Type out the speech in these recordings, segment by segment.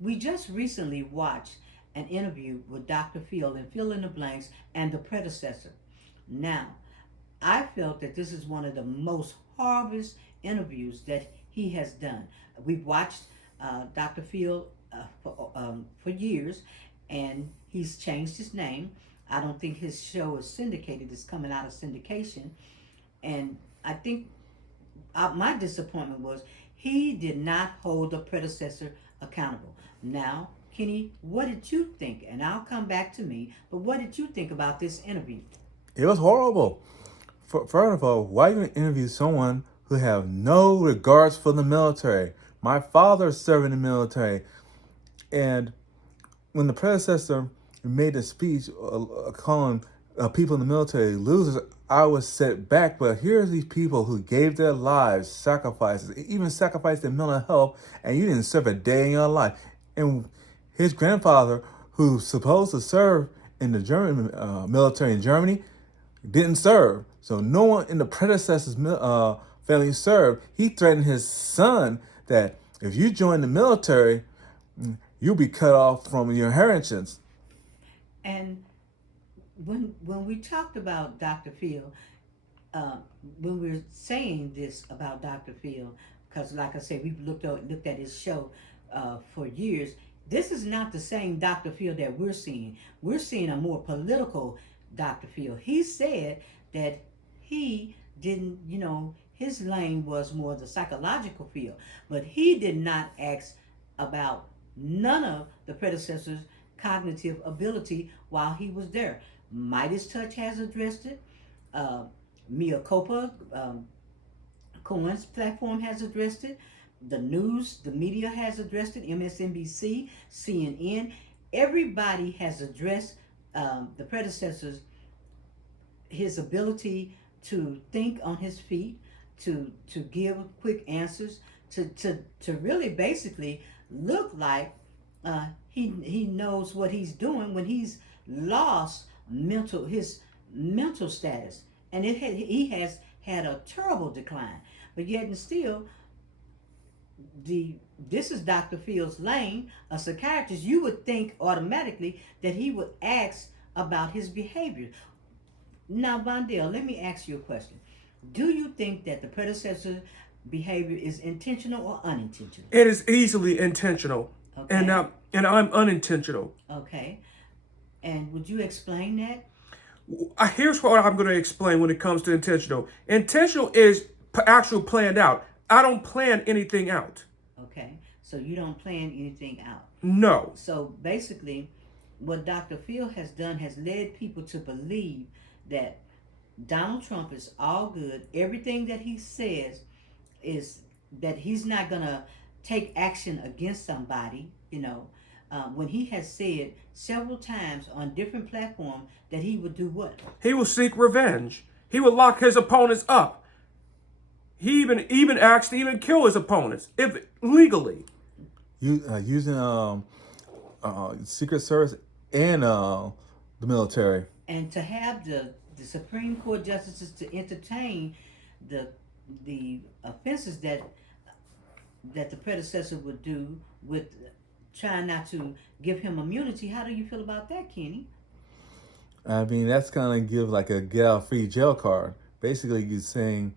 We just recently watched an interview with Dr. Phil and Fill in the Blanks and the predecessor. Now, I felt that this is one of the most hardest interviews that he has done. We've watched Dr. Phil for years, and he's changed his name. I don't think his show is syndicated. It's coming out of syndication, and I think my disappointment was he did not hold the predecessor accountable. Now, Kenny, what did you think? And I'll come back to me, but what did you think about this interview? It was horrible. First of all, why you interview someone who have no regards for the military? My father served in the military, and when the predecessor made a speech calling people in the military losers, I was set back. But here's these people who gave their lives, sacrifices, even sacrificed their mental health, and you didn't serve a day in your life. And his grandfather, who's supposed to serve in the German military in Germany, didn't serve. So no one in the predecessor's family served. He threatened his son that if you join the military, you'll be cut off from your inheritance. And when we talked about Dr. Phil, uh, when we were saying this about Dr. Phil, because like I said, we've looked at his show for years. This is not the same Dr. Phil that we're seeing. We're seeing a more political Dr. Phil. He said that he didn't, his lane was more the psychological field, but he did not ask about none of the predecessors' cognitive ability while he was there. Midas Touch has addressed it. Uh, Mia Copa, Cohen's platform has addressed it. The news, the media has addressed it. MSNBC, CNN, everybody has addressed the predecessors, his ability to think on his feet, to give quick answers, to really basically look like he knows what he's doing when he's lost his mental status, and he has had a terrible decline. But yet and still, this is Dr. Phil's lane, a psychiatrist. You would think automatically that he would ask about his behavior. Now, Vondell, let me ask you a question. Do you think that the predecessor behavior is intentional or unintentional? It is easily intentional, and Okay. I'm unintentional. Okay. And would you explain that? Here's what I'm going to explain when it comes to intentional. Intentional is actual planned out. I don't plan anything out. Okay. So you don't plan anything out. No. So basically, what Dr. Phil has done has led people to believe that Donald Trump is all good. Everything that he says is that he's not going to take action against somebody, when he has said several times on different platforms that he would do what? He will seek revenge. He will lock his opponents up. He even acts to even kill his opponents, if legally. Using Secret Service and the military. And to have the Supreme Court justices to entertain the offenses that the predecessor would do with trying not to give him immunity. How do you feel about that, Kenny? I mean, that's kind of give like a get out free jail card. Basically, you're saying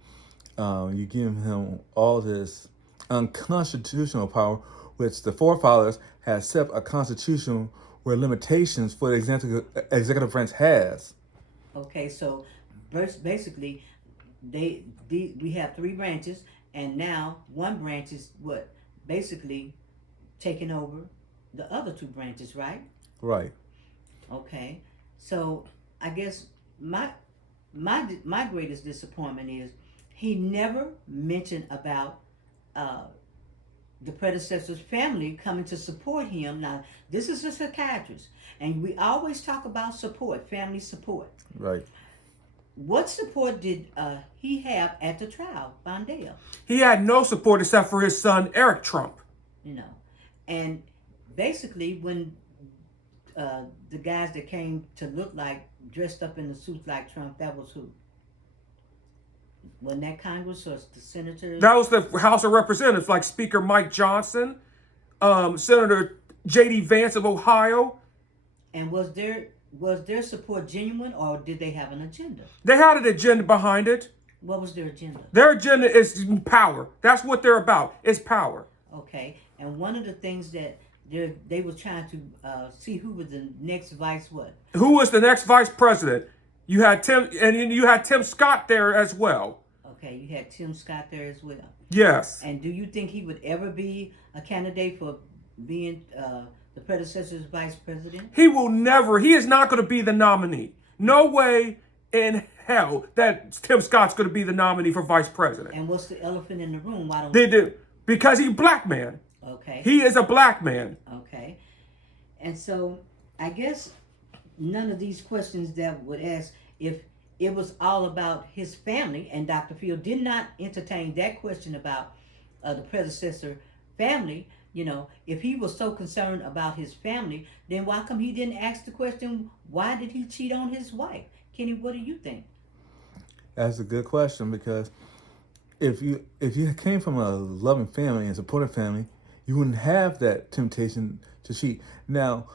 you give him all this unconstitutional power, which the forefathers had set a constitution where limitations for the executive branch has. Okay, so basically, we have three branches, and now one branch is what basically taking over the other two branches, right? Right. Okay, so I guess my greatest disappointment is he never mentioned about the predecessor's family coming to support him. Now, this is a psychiatrist, and we always talk about support, family support. Right. What support did he have at the trial, Bondale? He had no support except for his son, Eric Trump. And basically, when the guys that came to look like, dressed up in the suits like Trump, that was who? Wasn't that Congress or the senators? That was the House of Representatives, like Speaker Mike Johnson, Senator J.D. Vance of Ohio. And was their support genuine, or did they have an agenda? They had an agenda behind it. What was their agenda? Their agenda is power. That's what they're about. It's power. Okay, and one of the things that they were trying to see who was the next vice what? Who was the next vice president? You had Tim Scott there as well. Okay, you had Tim Scott there as well. Yes. And do you think he would ever be a candidate for being the predecessor's vice president? He will never. He is not going to be the nominee. No way in hell that Tim Scott's going to be the nominee for vice president. And what's the elephant in the room? Why don't They do. Because he's a black man. Okay. He is a black man. Okay. And so I guess none of these questions that would ask if it was all about his family, and Dr. Field did not entertain that question about the predecessor family. You know, if he was so concerned about his family, then why come he didn't ask the question, why did he cheat on his wife? Kenny, what do you think? That's a good question, because if you came from a loving family and supportive family, you wouldn't have that temptation to cheat. Now,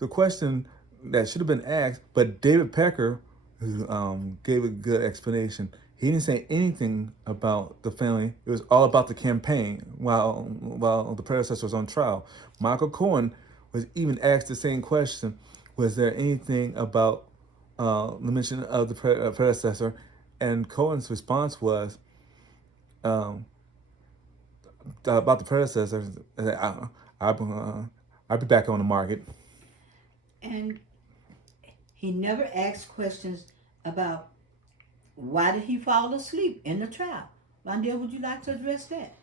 the question that should have been asked, but David Pecker, who gave a good explanation, he didn't say anything about the family. It was all about the campaign while the predecessor was on trial. Michael Cohen was even asked the same question: was there anything about the mention of the predecessor? And Cohen's response was about the predecessor. I'll be back on the market. And he never asked questions about why did he fall asleep in the trial. Mondale, would you like to address that?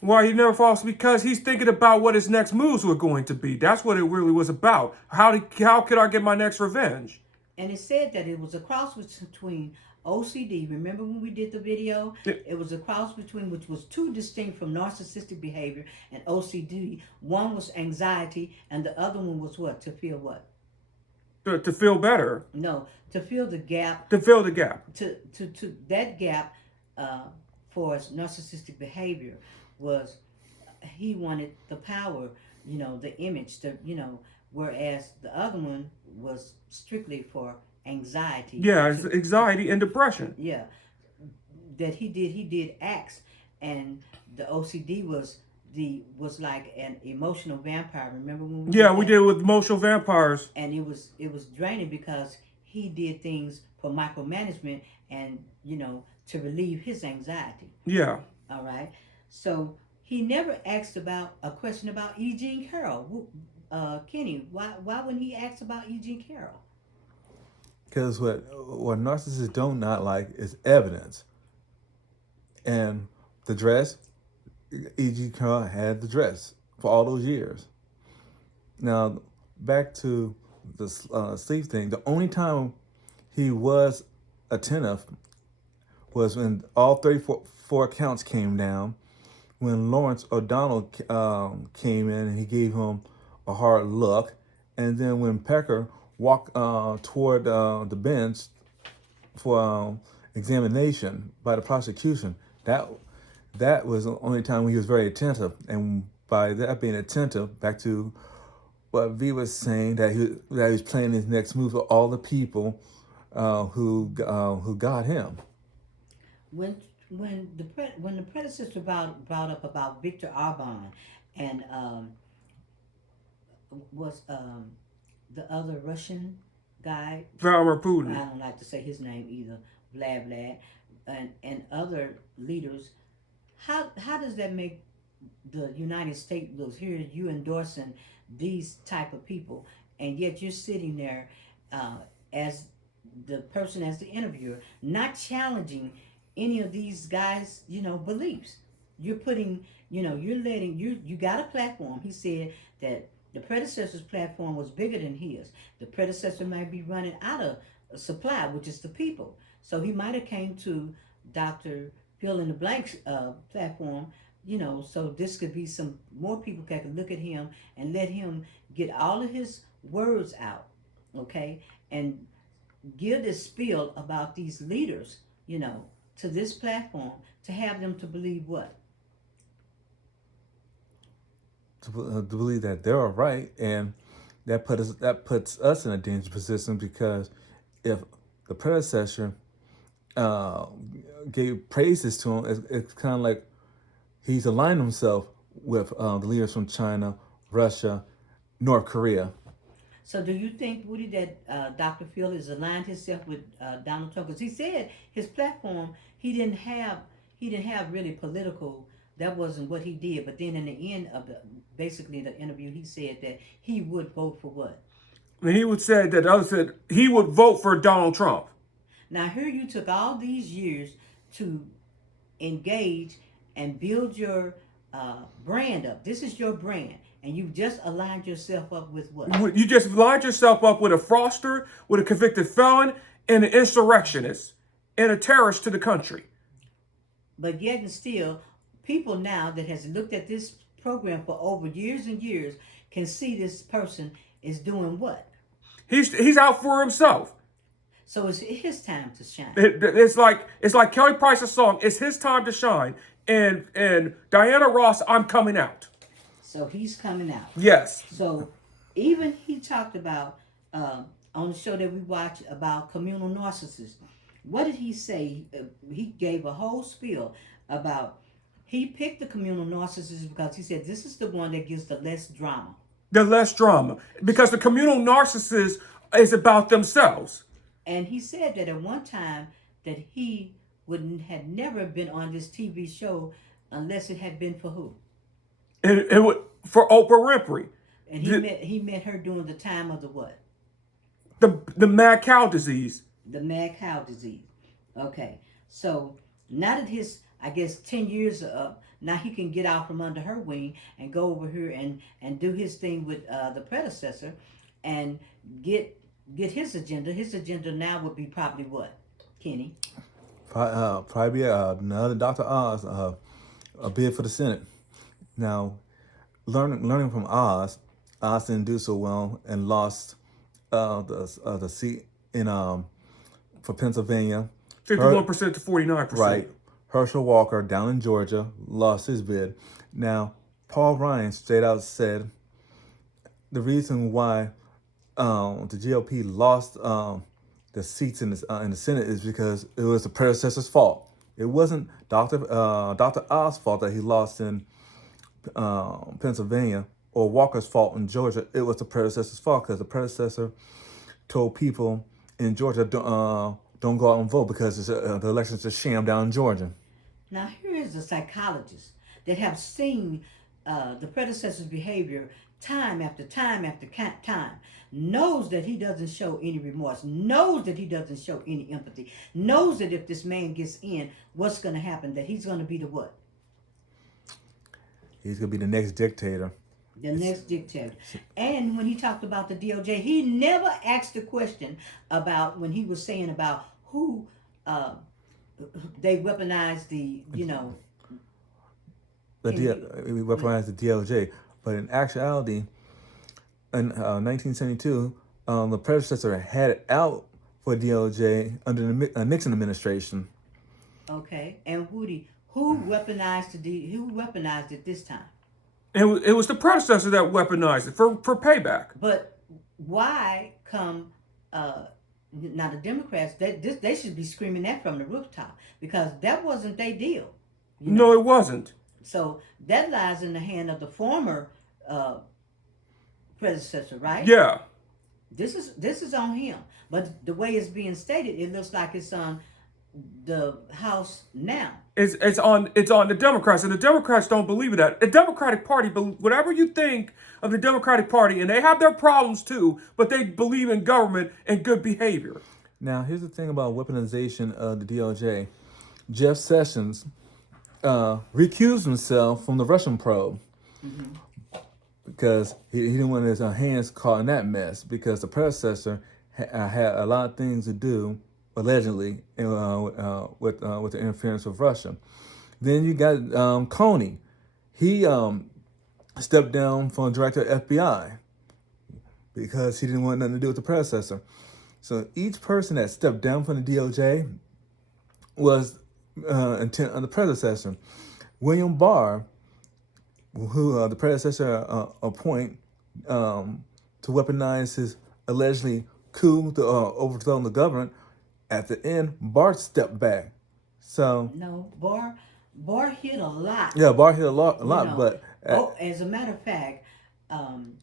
Why he never falls? Because he's thinking about what his next moves were going to be. That's what it really was about. How could I get my next revenge? And it said that it was a cross between OCD. Remember when we did the video? Yeah. It was a cross between, which was too distinct from narcissistic behavior and OCD. One was anxiety, and the other one was what? To feel what? To feel better. No, to fill the gap. To fill the gap. To that gap for narcissistic behavior was he wanted the power, you know, the image, whereas the other one was strictly for anxiety. Yeah, it's anxiety and depression. Yeah, that he did acts, and the OCD was like an emotional vampire. Remember when we did it with emotional vampires. And it was draining because he did things for micromanagement and to relieve his anxiety. Yeah. All right. So he never asked about a question about E. Jean Carroll. Kenny, why wouldn't he ask about E. Jean Carroll? Because what narcissists do not like is evidence. And the dress, E.G. Carroll had the dress for all those years. Now, back to the sleep thing, the only time he was attentive was when all 34 counts came down, when Lawrence O'Donnell came in and he gave him a hard look, and then when Pecker walked toward the bench for examination by the prosecution, that was the only time when he was very attentive. And by that being attentive, back to what V was saying, that he was playing his next move for all the people who got him. When the predecessor brought up about Victor Arbon and was the other Russian guy, Vladimir Putin. I don't like to say his name either, Vlad, and other leaders. How does that make the United States look? Here you endorsing these type of people, and yet you're sitting there as the person, as the interviewer, not challenging any of these guys, beliefs. You're putting, you're letting, you got a platform. He said that the predecessor's platform was bigger than his. The predecessor might be running out of supply, which is the people. So he might have came to Dr. Fill in the blanks platform, so this could be some more people that could look at him and let him get all of his words out, okay, and give this spiel about these leaders, to this platform to have them to believe what? to believe that they're right, and that puts us in a dangerous position because if the predecessor uh, gave praises to him, it's kind of like he's aligned himself with the leaders from China, Russia, North Korea. So do you think, Woody, that Dr. Phil has aligned himself with Donald Trump? Because he said his platform, he didn't have really political. That wasn't what he did. But then in the end of basically the interview, he said that he would vote for what? And he would say that others said he would vote for Donald Trump. Now here you took all these years to engage and build your brand up. This is your brand, and you've just aligned yourself up with what? You just lined yourself up with a fraudster, with a convicted felon, and an insurrectionist, and a terrorist to the country. But yet and still, people now that has looked at this program for over years and years can see this person is doing what? He's out for himself. So it's his time to shine. It's like Kelly Price's song. It's his time to shine. And Diana Ross, I'm coming out. So he's coming out. Yes. So even he talked about on the show that we watch about communal narcissists. What did he say? He gave a whole spiel about he picked the communal narcissist because he said this is the one that gives the less drama. The less drama. Because the communal narcissist is about themselves. And he said that at one time that he had never been on this TV show unless it had been for who? It would for Oprah Winfrey. And he met her during the time of the what? The mad cow disease. The mad cow disease. Okay. So now that his, I guess, 10 years are up, now he can get out from under her wing and go over here and do his thing with the predecessor and get his agenda. His agenda now would be probably what, Kenny? Probably another Dr. Oz, a bid for the Senate. Now, learning from Oz didn't do so well and lost the seat in for Pennsylvania. 51% to 49%. Right. Herschel Walker down in Georgia lost his bid. Now, Paul Ryan straight out said the reason why the GOP lost the seats in the Senate is because it was the predecessor's fault. It wasn't Dr. Oz's fault that he lost in Pennsylvania or Walker's fault in Georgia. It was the predecessor's fault because the predecessor told people in Georgia don't go out and vote because the election's a sham down in Georgia. Now here is a psychologist that have seen the predecessor's behavior time after time after time, knows that he doesn't show any remorse, knows that he doesn't show any empathy, knows that if this man gets in, what's going to happen, that he's going to be the what? He's going to be the next dictator. The next dictator. And when he talked about the DOJ, he never asked the question about when he was saying about who they weaponized the, We weaponized the DOJ. But in actuality, in 1972, the predecessor had it out for DOJ under the Nixon administration. Okay. And Woody, who weaponized it this time? It was the predecessor that weaponized it for payback. But why come now the Democrats? They should be screaming that from the rooftop because that wasn't their deal. No, it wasn't. So that lies in the hand of the former predecessor, right? Yeah. This is on him. But the way it's being stated, it looks like it's on the House now. It's on the Democrats, and the Democrats don't believe in that. The Democratic Party, whatever you think of the Democratic Party, and they have their problems too, but they believe in government and good behavior. Now, here's the thing about weaponization of the DOJ. Jeff Sessions recused himself from the Russian probe because he didn't want his hands caught in that mess because the predecessor had a lot of things to do, allegedly, with the interference of Russia. Then you got Coney. He stepped down from director of FBI because he didn't want nothing to do with the predecessor. So each person that stepped down from the DOJ was intent on the predecessor. William Barr who the predecessor appoint to weaponize his allegedly coup to overthrow the government, at the end, Bart stepped back. So No, Barr hit a lot. yeah, Bart hit a lot, You know. but As a matter of fact,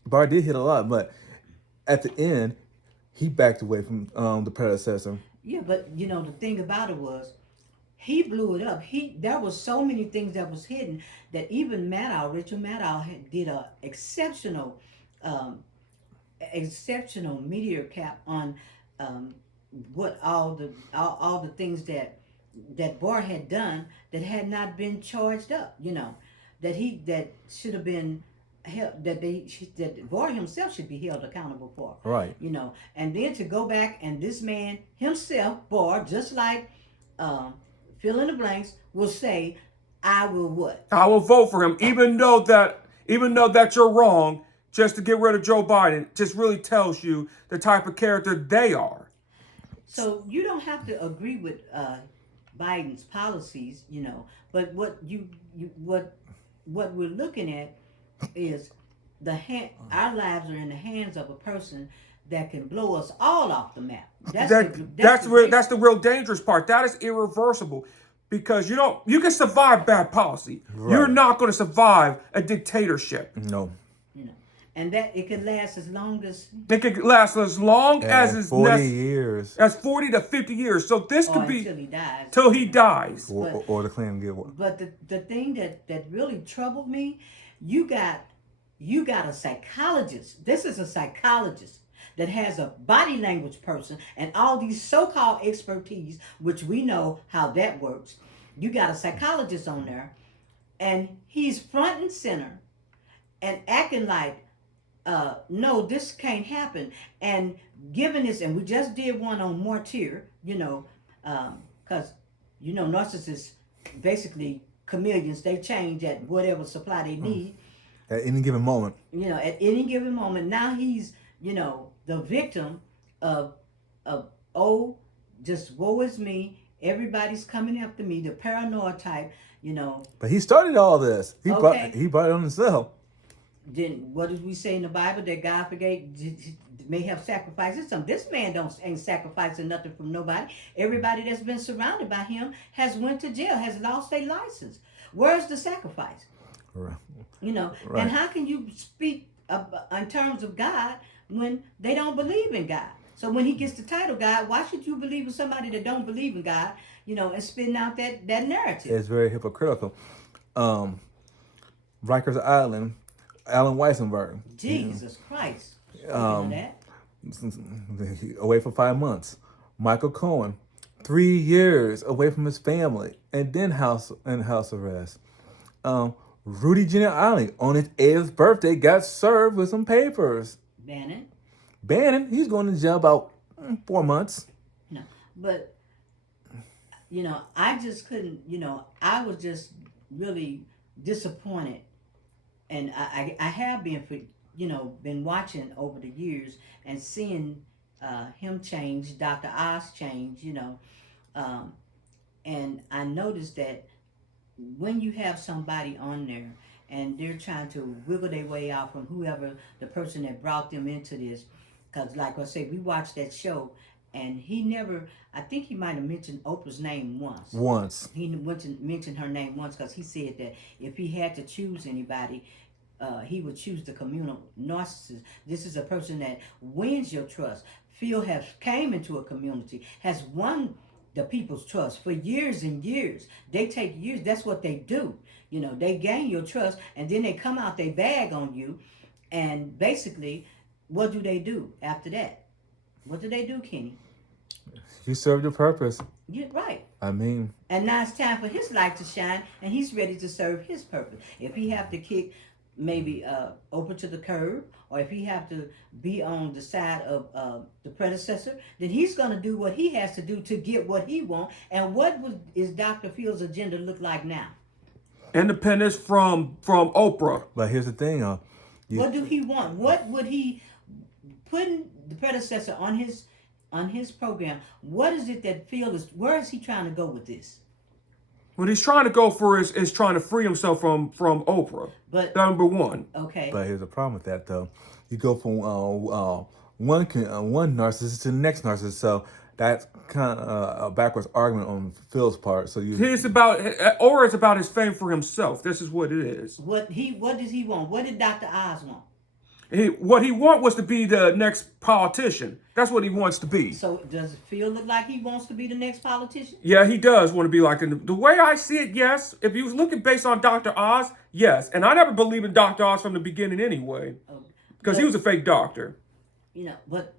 Bart did hit a lot, but at the end, he backed away from the predecessor. yeah, but you know the thing about it was he blew it up. There was so many things that was hidden that even Richard Maddow did a um, exceptional media cap on what all the things that Barr had done that had not been charged up. You know, that should have been held, that Barr himself should be held accountable for. Right. You know, and then to go back and this man himself, Barr, just like fill in the blanks, will say, "I will what? I will vote for him, even though that you're wrong, just to get rid of Joe Biden." Just really tells you the type of character they are. So you don't have to agree with Biden's policies, you know. But what we're looking at is our lives are in the hands of a person that can blow us all off the map. That's the real dangerous part. That is irreversible, because you can survive bad policy. Right. You're not going to survive a dictatorship. No. you know, and that it can last as long as It could last as long as is 40 years. as 40 to 50 years. So this or could be until he dies. till he dies. Or the Klan get one. But the thing that really troubled me, you got a psychologist. This is a psychologist that has a body language person and all these so-called expertise, which we know how that works. You got a psychologist on there, and he's front and center and acting like, no, this can't happen. And giving this, and we just did one on Mortier, you know, because, narcissists, basically chameleons, they change at whatever supply they need. At any given moment. At any given moment. Now he's, the victim of just woe is me. Everybody's coming after me, the paranoid type, But he started all this. He Okay. brought it on himself. Then what did we say in the Bible that God may have sacrifices? This man ain't sacrificing nothing from nobody. Everybody that's been surrounded by him has went to jail, has lost their license. Where's the sacrifice? Right. Right. And how can you speak in terms of God when they don't believe in God? So when he gets the title God, why should you believe in somebody that don't believe in God, and spitting out that narrative? It's very hypocritical. Rikers Island, Alan Weissenberg. Jesus Christ. That. Away for 5 months. Michael Cohen, 3 years away from his family, and then house arrest. Rudy Giuliani, on his 8th birthday, got served with some papers. Bannon, he's going to jail about 4 months. No, but, I just couldn't, I was just really disappointed. And I have been, been watching over the years and seeing him change, Dr. Oz change, and I noticed that when you have somebody on there and they're trying to wiggle their way out from whoever the person that brought them into this, because like I say, we watched that show and I think he might have mentioned Oprah's name once. He mentioned her name once because he said that if he had to choose anybody, he would choose the communal narcissist. This is a person that wins your trust. Phil has came into a community, has won the people's trust for years and years. They take years. That's what they do. They gain your trust and then they come out, they bag on you. And basically, what do they do after that? What do they do, Kenny? You served your purpose. You're right. And now it's time for his light to shine and he's ready to serve his purpose. If he have to kick maybe Oprah to the curb, or if he have to be on the side of the predecessor, then he's going to do what he has to do to get what he wants. And is Dr. Phil's agenda look like now? Independence from Oprah. But here's the thing, what do he want? What would he putting the predecessor on his program? What is it that Phil is? Where is he trying to go with this? What he's trying to go for is trying to free himself from Oprah. But Number one. okay, But here's the problem with that, though. You go from one narcissist to the next narcissist, so that's kind of a backwards argument on Phil's part. So It's about his fame for himself. This is what it is. what does he want? What did Dr. Oz want? What he wanted was to be the next politician. That's what he wants to be. So does Phil look like he wants to be the next politician? Yeah, he does want to be like the way I see it. Yes, if you was looking based on Dr. Oz, yes, and I never believed in Dr. Oz from the beginning anyway, because he was a fake doctor. But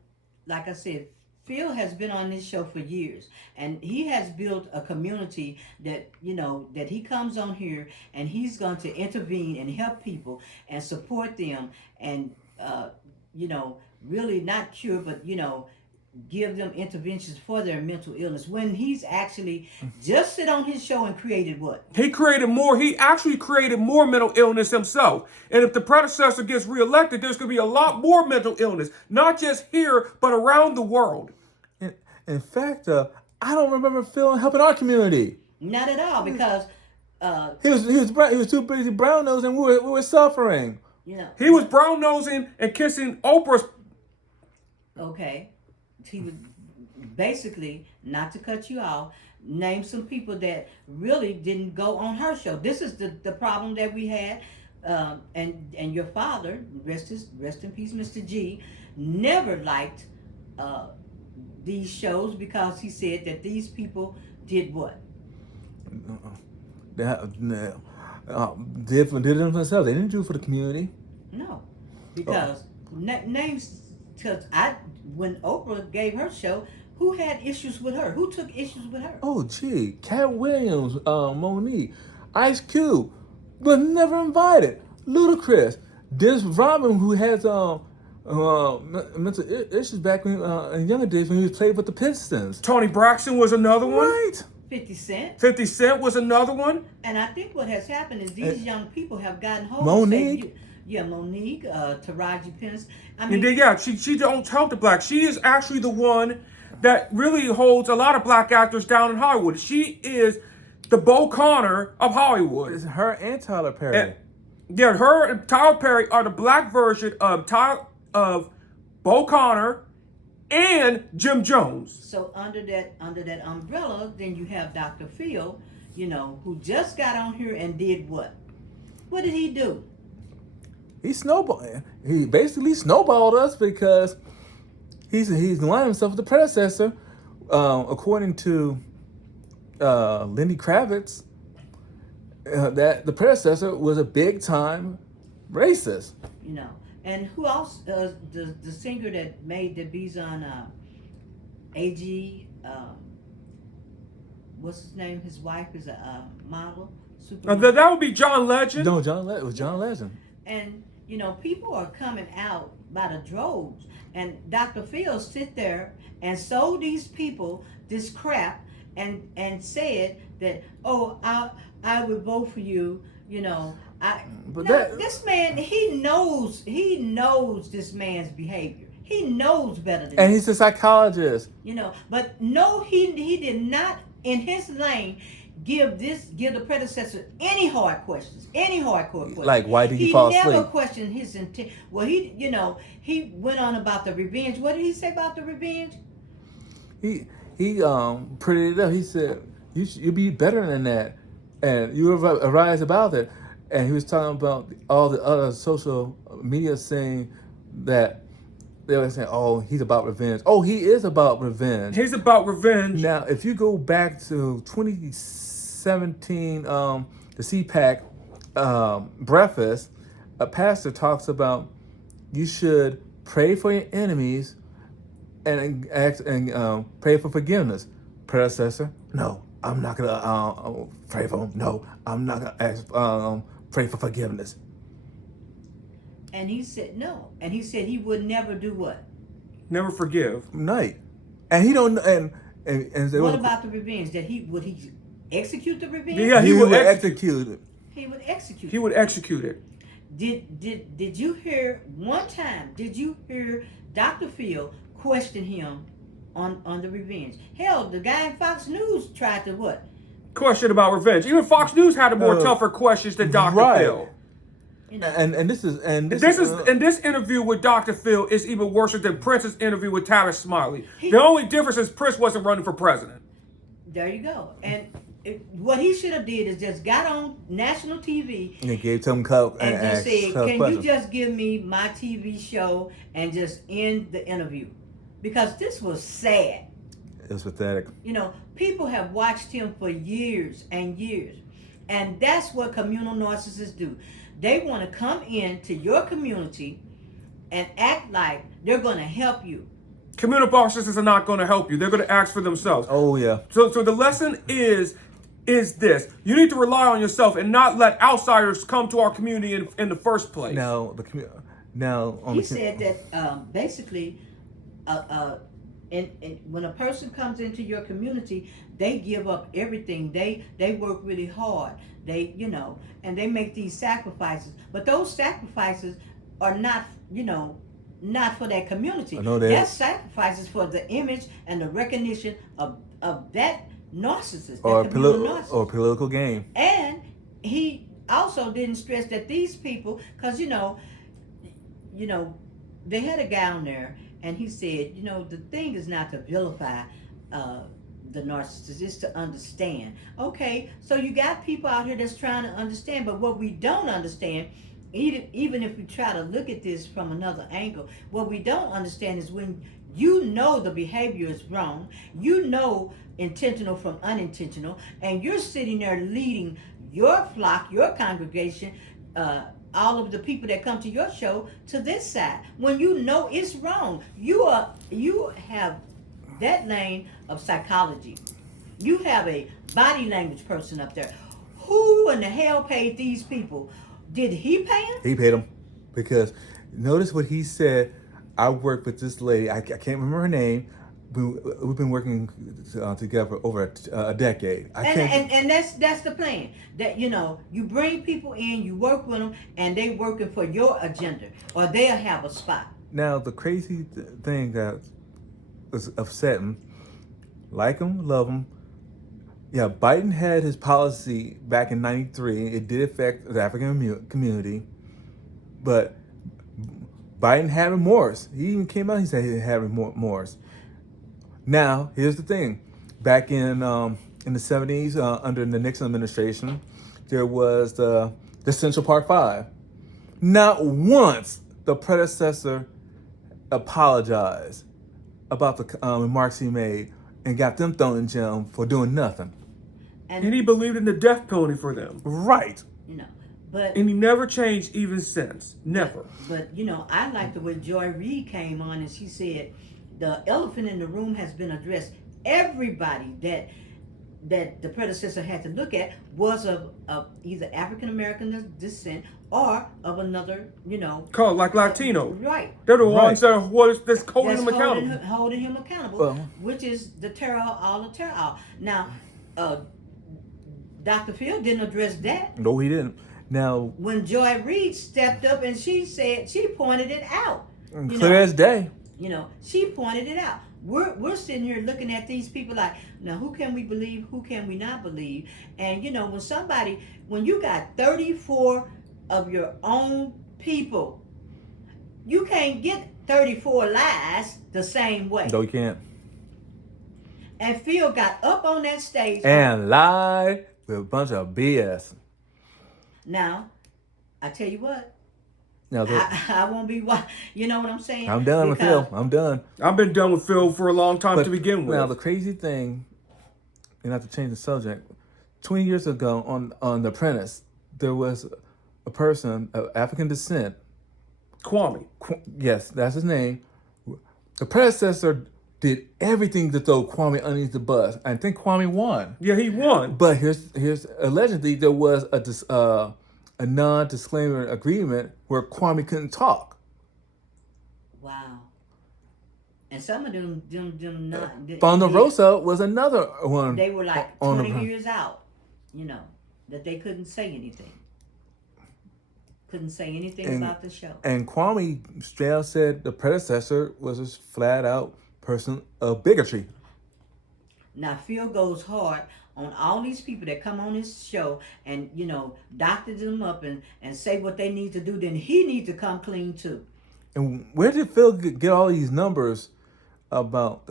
like I said, Phil has been on this show for years, and he has built a community that that he comes on here and he's going to intervene and help people and support them and really not cure, but give them interventions for their mental illness. When he's actually just sit on his show and created what? He created more. He actually created more mental illness himself. And if the predecessor gets reelected, there's going to be a lot more mental illness, not just here, but around the world. in fact, I don't remember Phil helping our community. Not at all, because He was too busy brown nosing, and we were suffering. He was brown nosing and kissing Oprah's. Okay, he would basically, not to cut you off, name some people that really didn't go on her show. This is the problem that we had, and your father, rest in peace, Mr. G, never liked these shows because he said that these people did what? Did it themselves. They didn't do it for the community. No, because names. Because when Oprah gave her show, who had issues with her? Who took issues with her? Oh, gee, Cat Williams, Monique, Ice Cube was never invited. Ludacris, Dennis Rodman, who has mental issues back when in younger days when he was playing with the Pistons. Tony Braxton was another one. Right. 50 Cent. 50 Cent was another one. And I think what has happened is these young people have gotten hold Monique. of Monique, Taraji Pence. I And mean, then, she don't help the black. She is actually the one that really holds a lot of black actors down in Hollywood. She is the Bo Connor of Hollywood. It's her and Tyler Perry. Her and Tyler Perry are the black version of Bo Connor and Jim Jones. so under that umbrella, then you have Dr. Phil, who just got on here and did what? What did he do? He basically snowballed us because he's aligned himself with the predecessor. According to Lenny Kravitz, that the predecessor was a big time racist. And who else? The singer that bees on AG. What's his name? His wife is a model. That would be John Legend. No, it was John Legend. And people are coming out by the droves, and Dr. Phil sit there and sold these people this crap and said that, oh, I would vote for you. This man, he knows this man's behavior. He knows better than And he's a psychologist. But no, he did not in his lane give the predecessor any hard questions, any hardcore questions. Like, why did he fall asleep? He never questioned his intent. Well, he went on about the revenge. What did he say about the revenge? He prettied it up. He said, you'll be better than that. And you arise about it. And he was talking about all the other social media saying that they were saying, oh, he's about revenge. Oh, he is about revenge. He's about revenge. Now, if you go back to 2017, the CPAC breakfast, a pastor talks about you should pray for your enemies and pray for forgiveness. Predecessor, no, I'm not gonna pray for him. No, I'm not gonna pray for forgiveness. And he said no. And he said he would never do what? Never forgive. Right. And he don't. And what about the revenge? Would he execute the revenge? Yeah, he would execute it. He would execute. He would execute it. Did you hear one time? Did you hear Dr. Phil question him on the revenge? Hell, the guy in Fox News tried to what? question about revenge. Even Fox News had more tougher questions than Dr. Right. Phil. You know, And this is This interview with Dr. Phil is even worse than Prince's interview with Tavis Smiley. The only difference is Prince wasn't running for president. there you go. And what he should have did is just got on national TV and gave some cup and just asked said, tough "Can questions. you just give me my TV show and just end the interview?" Because this was sad. It was pathetic. You know, people have watched him for years and years, and that's what communal narcissists do. They want to come into your community and act like they're going to help you. Communal narcissists are not going to help you. They're going to act for themselves. Oh yeah. So the lesson is this: you need to rely on yourself and not let outsiders come to our community in the first place. Now He said that basically, when a person comes into your community, they give up everything. They work really hard. And they make these sacrifices. But those sacrifices are not, not for that community. They're sacrifices for the image and the recognition of that narcissist, or narcissist. or political game. And he also didn't stress that these people, because they had a guy on there, and he said, the thing is not to vilify the narcissist, it's to understand. Okay, so you got people out here that's trying to understand, but what we don't understand, even if we try to look at this from another angle, what we don't understand is when the behavior is wrong, intentional from unintentional, and you're sitting there leading your flock, your congregation, all of the people that come to your show to this side. When you know it's wrong, you have that lane of psychology. You have a body language person up there. Who in the hell paid these people? Did he pay them? He paid them because notice what he said. I worked with this lady. I can't remember her name. We've been working together over a decade. And that's the plan. That you bring people in, you work with them, and they working for your agenda, or they'll have a spot. Now the crazy thing that was upsetting, like him, love him. Yeah, Biden had his policy back in '93. It did affect the African community, but Biden had remorse. He even came out. He said he had remorse. Now, here's the thing. Back in the 70s, under the Nixon administration, there was the Central Park Five. Not once the predecessor apologized about the remarks he made and got them thrown in jail for doing nothing. And he believed in the death penalty for them. Right. And he never changed even since. Never. But I like the way Joy Reid came on and she said, the elephant in the room has been addressed. Everybody that the predecessor had to look at was of either African American descent or of another, called like Latino. Right. They're the ones that are that's holding him accountable. Holding him accountable, which is the terror all the terror. Now, Dr. Phil didn't address that. No, he didn't. Now, when Joy Reid stepped up and she pointed it out. Clear as day. She pointed it out. We're sitting here looking at these people like, now who can we believe? Who can we not believe? And when you got 34 of your own people, you can't get 34 lies the same way. No, you can't. And Phil got up on that stage and lied with a bunch of BS. Now, I tell you what. Now, I won't be, you know what I'm saying? I'm done with Phil. I'm done. I've been done with Phil for a long time to begin with. Now, the crazy thing, and not to change the subject, 20 years ago on The Apprentice, there was a person of African descent. Kwame. Yes, that's his name. The predecessor did everything to throw Kwame underneath the bus. I think Kwame won. Yeah, he won. But here's allegedly there was a non-disclaimer agreement where Kwame couldn't talk. Wow. And some of them not. Ponderosa was another one. They were like 20 years out, that they couldn't say anything. Couldn't say anything about the show. And Kwame straight out said the predecessor was a flat out person of bigotry. Now Phil goes hard on all these people that come on his show and, doctor them up and say what they need to do, then he needs to come clean too. And where did Phil get all these numbers about?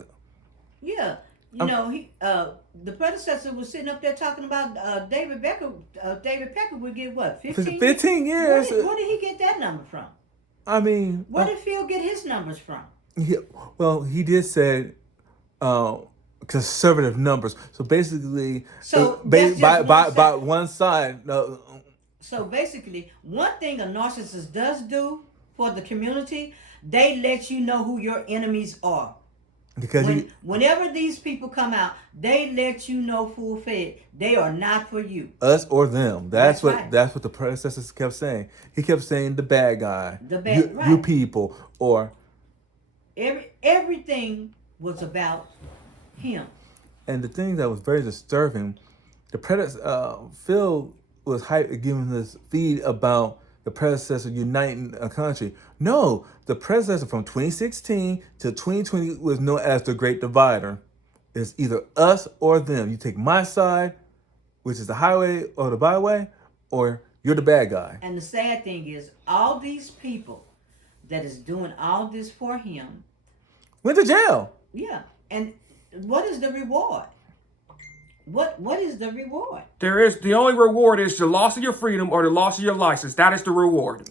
Yeah. The predecessor was sitting up there talking about David Becker. David Becker would get what, 15? 15 years. Where did he get that number from? I mean, Where did Phil get his numbers from? he did say conservative numbers. So basically, So by one side. So basically, one thing a narcissist does do for the community, they let you know who your enemies are. Because whenever these people come out, they let you know full fed they are not for you. Us or them. That's what right. That's what the predecessors kept saying. He kept saying the bad guy, right. you people, or everything was about him. And the thing that was very disturbing, Phil was giving this feed about the predecessor uniting a country. No, the predecessor from 2016 to 2020 was known as the Great Divider. It's either us or them. You take my side, which is the highway or the byway, or you're the bad guy. And the sad thing is, all these people that is doing all this for him went to jail. Yeah. And what is the reward? What is the reward? The only reward is the loss of your freedom or the loss of your license. That is the reward.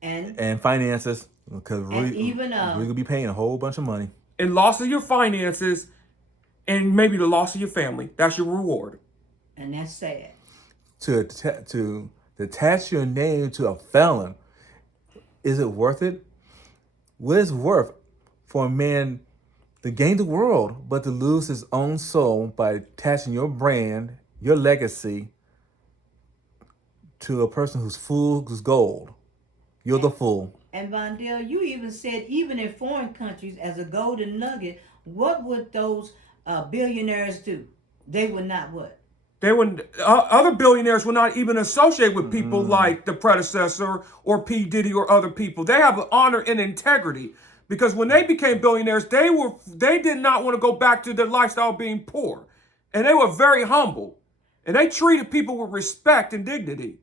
And finances, because we're gonna be paying a whole bunch of money. And loss of your finances, and maybe the loss of your family. That's your reward. And that's sad. To attach your name to a felon, is it worth it? What is it worth for a man to gain the world, but to lose his own soul by attaching your brand, your legacy, to a person who's fool's gold? You're the fool. And Vondell, you even said, even in foreign countries, as a golden nugget, what would those billionaires do? They would not what? They would. Other billionaires would not even associate with people like the predecessor or P. Diddy or other people. They have honor and integrity. Because when they became billionaires, they did not want to go back to their lifestyle being poor. And they were very humble. And they treated people with respect and dignity.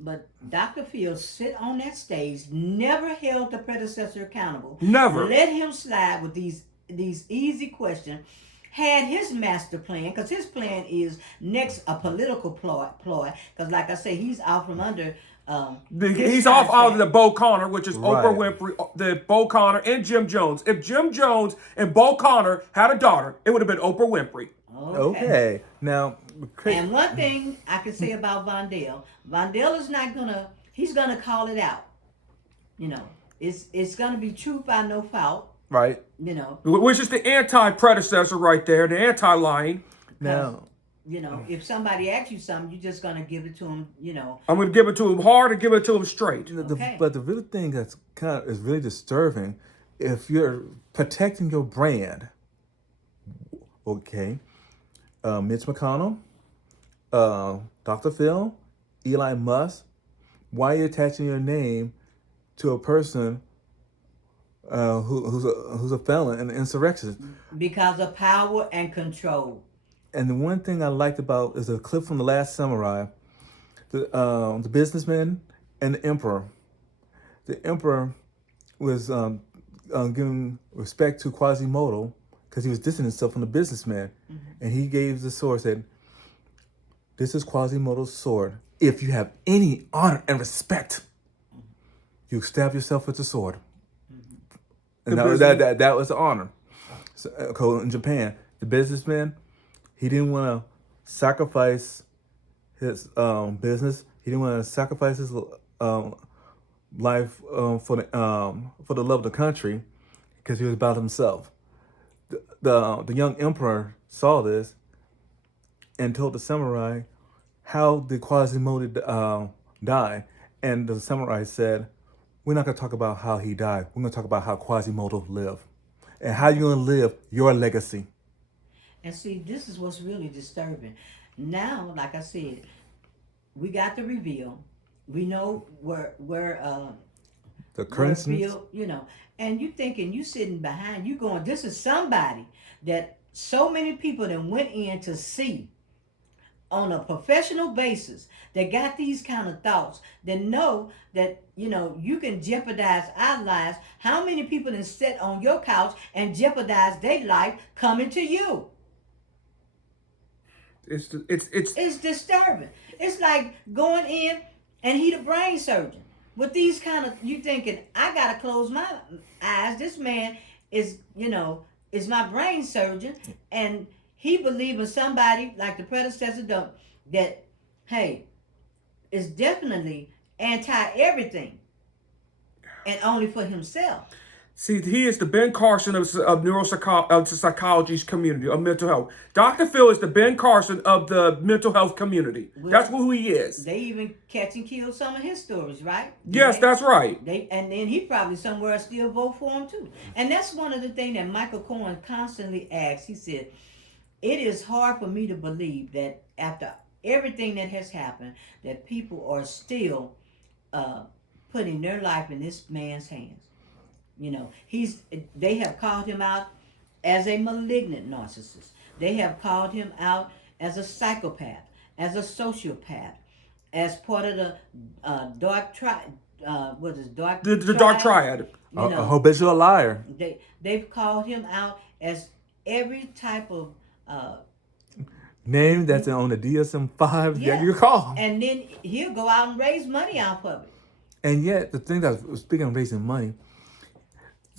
But Dr. Fields sit on that stage, never held the predecessor accountable. Never. Let him slide with these easy questions. Had his master plan, because his plan is next a political ploy. Because like I say, he's out from under... he's off out of the Bo Connor, which is right. Oprah Winfrey, the Bo Connor and Jim Jones. If Jim Jones and Bo Connor had a daughter, it would have been Oprah Winfrey. Okay. Now, and one thing I can say about Vondell is not gonna. He's gonna call it out. It's gonna be truth by no fault. Right. Which is the anti-predecessor right there, the anti-lying. Now. If somebody asks you something, you're just gonna give it to them. I'm gonna give it to him hard and give it to him straight. But the real thing that's is really disturbing, if you're protecting your brand. Okay. Mitch McConnell, Dr. Phil, Eli Musk, why are you attaching your name to a person who's a felon and an insurrectionist? Because of power and control. And the one thing I liked about is a clip from The Last Samurai, the businessman and the emperor. The emperor was giving respect to Quasimodo because he was distancing himself from the businessman. Mm-hmm. And he gave the sword, said, "This is Quasimodo's sword. If you have any honor and respect, you stab yourself with the sword." Mm-hmm. And that was the honor. So, in Japan, the businessman, he didn't want to sacrifice his business. He didn't want to sacrifice his life for the love of the country because he was about himself. The young emperor saw this and told the samurai, "How did Quasimodo die?" And the samurai said, "We're not going to talk about how he died. We're going to talk about how Quasimodo lived. And how you're going to live your legacy." And see, this is what's really disturbing. Now, like I said, we got the reveal. We know where the current reveal, and you thinking, you sitting behind, you going, this is somebody that so many people that went in to see on a professional basis that got these kind of thoughts that know that you can jeopardize our lives. How many people that sit on your couch and jeopardize their life coming to you? It's It's disturbing. It's like going in and he the brain surgeon. With these kind of, you thinking, I gotta close my eyes. This man is my brain surgeon, and he believe in somebody like the predecessor that, hey, is definitely anti everything and only for himself. See, he is the Ben Carson of psychology's community, of mental health. Dr. Phil is the Ben Carson of the mental health community. Well, that's who he is. They even catch and kill some of his stories, right? Yes, that's right. And then he probably somewhere still vote for him too. And that's one of the things that Michael Cohen constantly asks. He said, "It is hard for me to believe that after everything that has happened, that people are still putting their life in this man's hands." They have called him out as a malignant narcissist. They have called him out as a psychopath, as a sociopath, as part of the dark triad. The dark triad. A habitual liar. They've called him out as every type of name that's on the DSM-5 yeah. that you call. And then he'll go out and raise money off of it. And yet, the thing that speaking of raising money,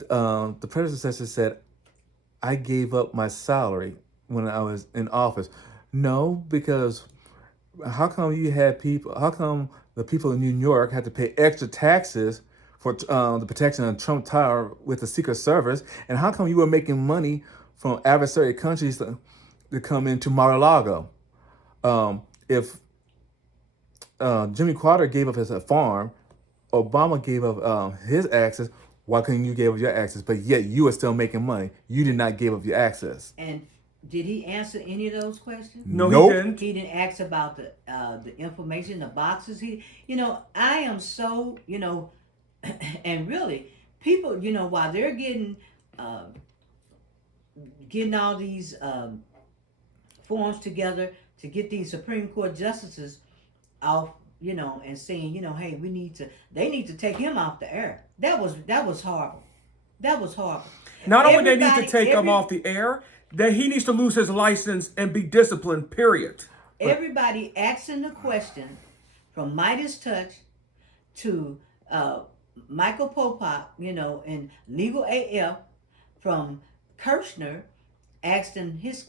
the predecessor said, I gave up my salary when I was in office. No, because how come the people in New York had to pay extra taxes for the protection of Trump Tower with the Secret Service? And how come you were making money from adversary countries to come into Mar-a-Lago? If Jimmy Carter gave up his farm, Obama gave up his access, why couldn't you give up your access? But yet you are still making money. You did not give up your access. And did he answer any of those questions? No, Nope. he didn't. He didn't ask about the information, the boxes. I am so, and really, people, while they're getting all these forms together to get these Supreme Court justices off, and saying, hey, they need to take him off the air. That was horrible. That was horrible. Not only they need to take him off the air, that he needs to lose his license and be disciplined, period. Everybody asking the question, from Midas Touch to Michael Popok, and Legal AF, from Kirshner asking his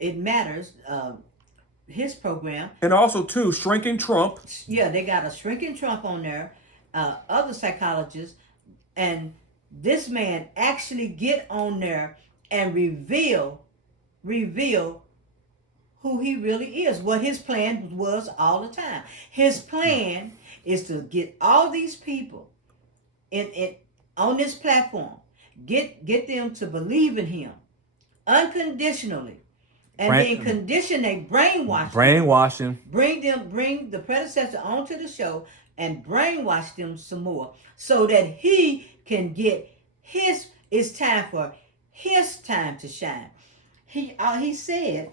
It Matters, his program. And also, too, Shrinking Trump. Yeah, they got a Shrinking Trump on there, other psychologists, and this man actually get on there and reveal who he really is, what his plan was all the time. His plan is to get all these people in on this platform, get them to believe in him unconditionally, and then condition they brainwashing. Bring the predecessor onto the show and brainwash them some more, so that he can get it's time for his time to shine. He said,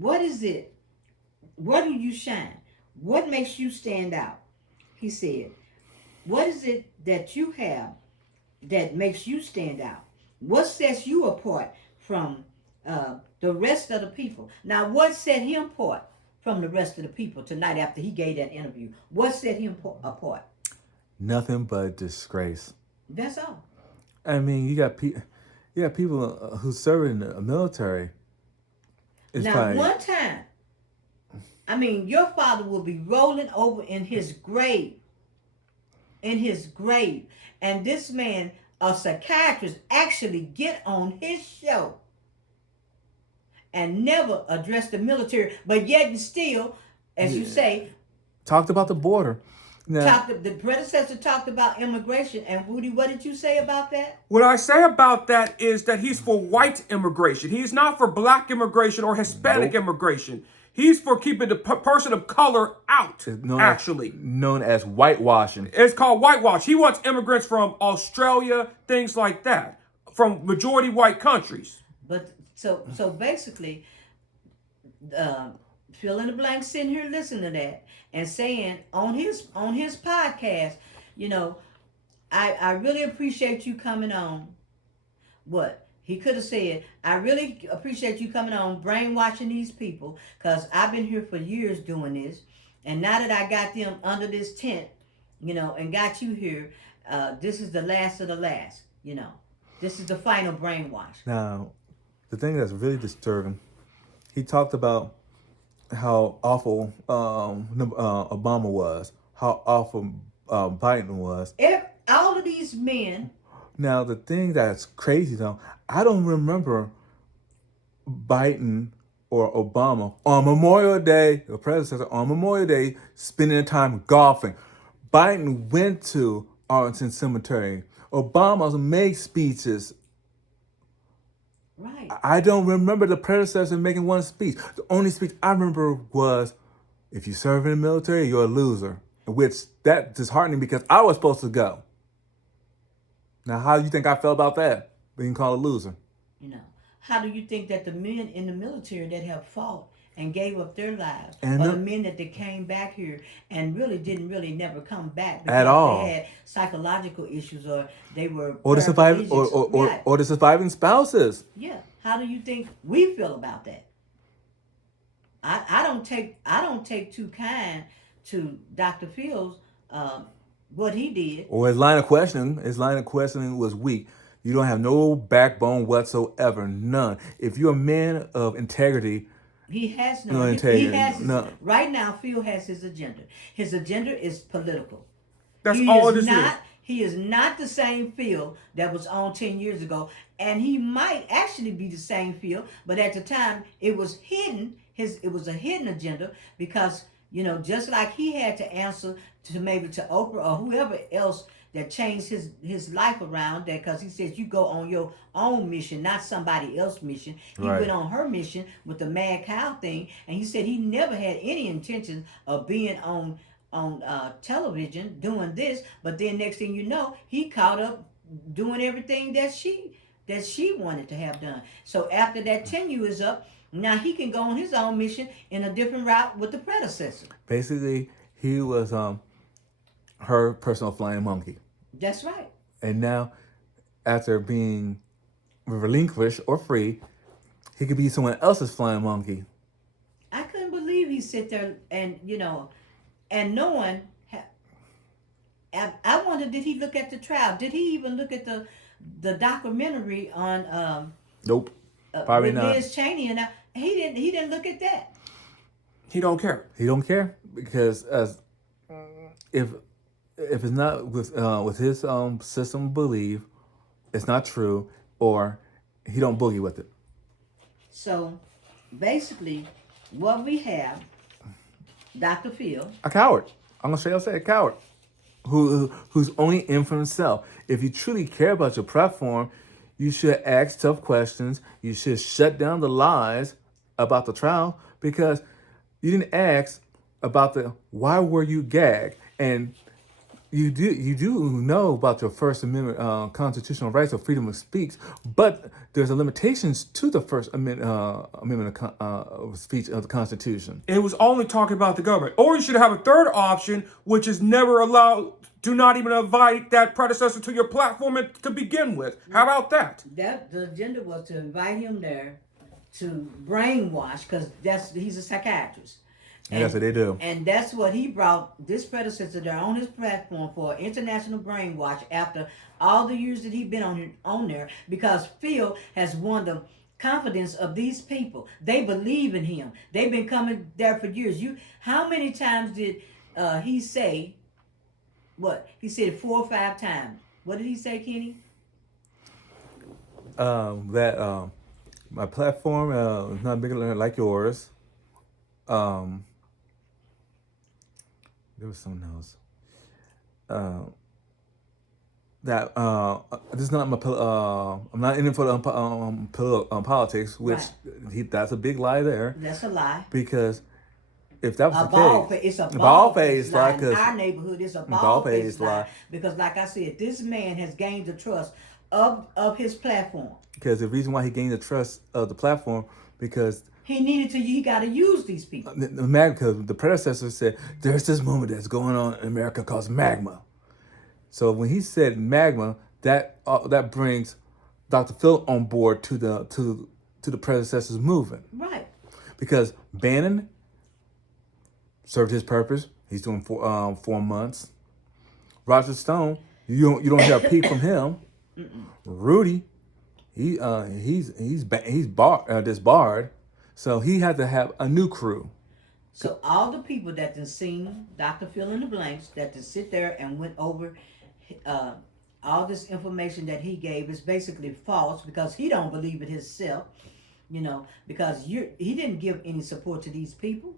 what is it? What do you shine? What makes you stand out? He said, what is it that you have that makes you stand out? What sets you apart from the rest of the people? Now, what set him apart from the rest of the people tonight after he gave that interview? What set him apart? Nothing but disgrace. That's all. I mean, you got people who serve in the military. One time, your father will be rolling over in his grave. And this man, a psychiatrist, actually get on his show and never address the military, but yet and still, as you say, talked about the border. The predecessor talked about immigration. And Woody, what did you say about that? What I say about that is that he's for white immigration. He's not for black immigration or Hispanic immigration. He's for keeping the person of color out, actually. Known as whitewashing. It's called whitewash. He wants immigrants from Australia, things like that. from majority white countries. But so basically, fill in the blank, sitting here listening to that and saying on his podcast, you know, I really appreciate you coming on. What he could have said, I really appreciate you coming on, brainwashing these people, because I've been here for years doing this, and now that I got them under this tent, you know, and got you here, this is the last of the last, you know. This is the final brainwash. Now, the thing that's really disturbing, he talked about how awful Obama was, how awful Biden was. All of these men. Now, the thing that's crazy though, I don't remember Biden or Obama on Memorial Day, the predecessor, on Memorial Day, spending time golfing. Biden went to Arlington Cemetery. Obama made speeches. Right. I don't remember the predecessor making one speech. The only speech I remember was, if you serve in the military, you're a loser. Which, that's disheartening because I was supposed to go. Now, how do you think I felt about that? Being called a loser. You know, how do you think that the men in the military that have fought and gave up their lives, And or the- the men that they came back here and really didn't never come back because At all. they had psychological issues, or they were Or the surviving, paraplegics. or the surviving spouses. Yeah. How do you think we feel about that? I don't take too kind to Dr. Phil's what he did. Or his line of questioning was weak. You don't have no backbone whatsoever, none. If you're a man of integrity, He has No, no. integrity. He has his, No. right now. Phil has his agenda. His agenda is political. That's He all is it is. not. He is not the same Phil that was on 10 years ago, and he might actually be the same Phil, but at the time it was hidden. It was a hidden agenda because, you know, just like he had to answer to maybe to Oprah or whoever else that changed his life around, that because he says you go on your own mission, not somebody else's mission. He Right. went on her mission with the mad cow thing, and he said he never had any intention of being on television doing this, but then next thing you know, he caught up doing everything that she wanted to have done. So after that tenure is up, now he can go on his own mission in a different route with the predecessor. basically, he was her personal flying monkey. That's right. And now, after being relinquished or free, he could be someone else's flying monkey. I couldn't believe he sit there and, you know, and no one. I wonder, did he look at the trial? Did he even look at the documentary on Nope. Probably with not. Liz Cheney? And he didn't look at that. He don't care. He don't care because if it's not with his system belief, it's not true, or he don't boogie with it. So basically, what we have, Dr. Phil. A coward. I'm gonna straight up say a coward. Who's only in for himself. If you truly care about your platform, you should ask tough questions. You should shut down the lies about the trial because you didn't ask about the why were you gagged, and you do know about your First Amendment constitutional rights of freedom of speech, but there's a limitations to the First Amendment of speech of the Constitution. It was only talking about the government. Or you should have a third option, which is never allow, do not even invite that predecessor to your platform to begin with. How about that? That the agenda was to invite him there to brainwash, because he's a psychiatrist. And that's what they do. And that's what he brought this predecessor there on his platform for, international brainwash, after all the years that he'd been on there, because Phil has won the confidence of these people. They believe in him. They've been coming there for years. How many times did he say what? He said it 4 or 5 times. What did he say, Kenny? That my platform is not big like yours. There was something else. This is not my. I'm not in it for the politics, which that's a big lie there. That's a lie. Because if that was A the bald case, face. It's a bald face face lie. lie. In our neighborhood, it's a bald face lie. lie. Because, like I said, this man has gained the trust of his platform. Because the reason why he gained the trust of the platform, because He got to use these people. because the predecessor said there's this movement that's going on in America called magma. So when he said magma, that brings Dr. Phil on board to the predecessor's movement, Right. because Bannon served his purpose. He's doing 4 months. Roger Stone, you don't hear a peep from him. Rudy, he's disbarred, so he had to have a new crew. So all the people that done seen Dr. Fill in the blanks, that done sit there and went over uh, all this information that he gave is basically false because he don't believe it himself. Because he didn't give any support to these people.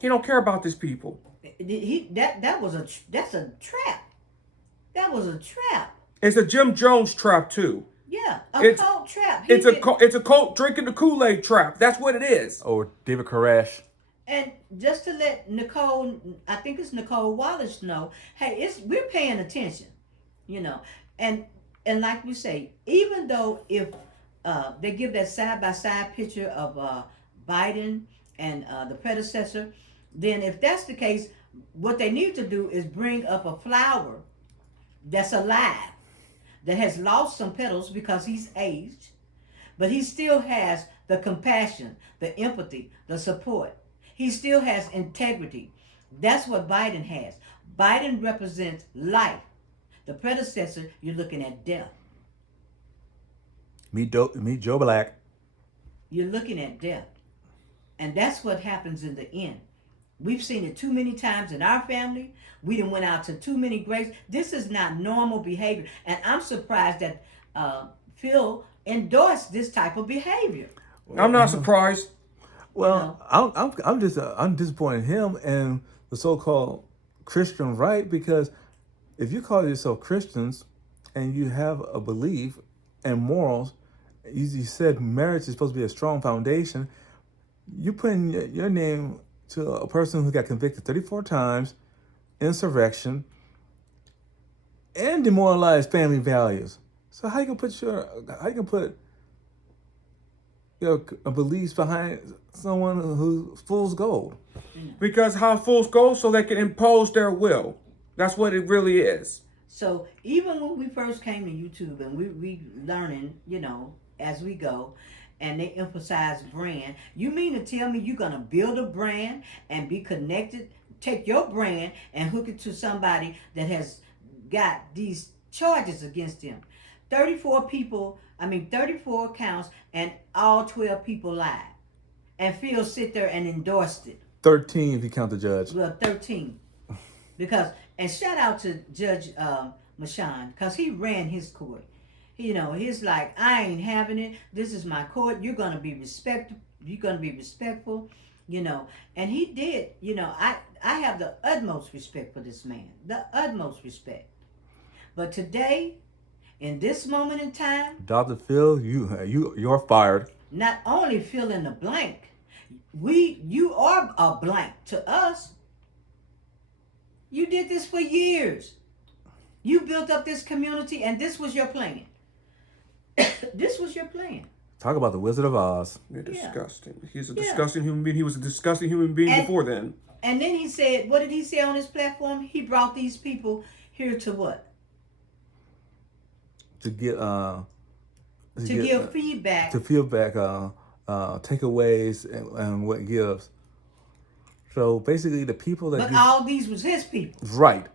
He don't care about these people. That's a trap. That was a trap. It's a Jim Jones trap too. Yeah, It's- cult trap. It's a cult drinking the Kool-Aid trap. That's what it is. Or David Koresh. And just to let Nicole, I think it's Nicole Wallace know, hey, we're paying attention, and like we say, even though if they give that side by side picture of Biden and the predecessor, then if that's the case, what they need to do is bring up a flower that's alive, that has lost some petals because he's aged, but he still has the compassion, the empathy, the support. He still has integrity. That's what Biden has. Biden represents life. The predecessor, you're looking at death. Meet Joe Black. You're looking at death. And that's what happens in the end. We've seen it too many times in our family. We done went out to too many graves. This is not normal behavior. And I'm surprised that Phil endorsed this type of behavior. I'm not surprised. Well, I'm disappointed in him and the so-called Christian right, because if you call yourself Christians and you have a belief and morals, you said marriage is supposed to be a strong foundation. You putting your name to a person who got convicted 34 times, insurrection, and demoralized family values. So how you gonna put your beliefs behind someone who fool's gold? Because how fools go so they can impose their will. That's what it really is. So even when we first came to YouTube and we learning, as we go, and they emphasize brand, you mean to tell me you're gonna build a brand and be connected, take your brand and hook it to somebody that has got these charges against him? 34 accounts, and all 12 people lied. And Phil sit there and endorsed it. 13 if you count the judge. Well, 13. And shout out to Judge Mashan, because he ran his court. He's like, I ain't having it. This is my court. You're gonna be respectful. And he did. I have the utmost respect for this man. The utmost respect. But today, in this moment in time, Dr. Phil, you're fired. not only fill in the blank, you are a blank to us. You did this for years. You built up this community, and this was your plan. This was your plan. Talk about the Wizard of Oz. You're disgusting. He's a Yeah. disgusting human being. He was a disgusting human being before then. And then he said, what did he say on his platform? He brought these people here to what? To give Feedback. To feedback, takeaways, and what gives. So basically, the people that But all these was his people. right.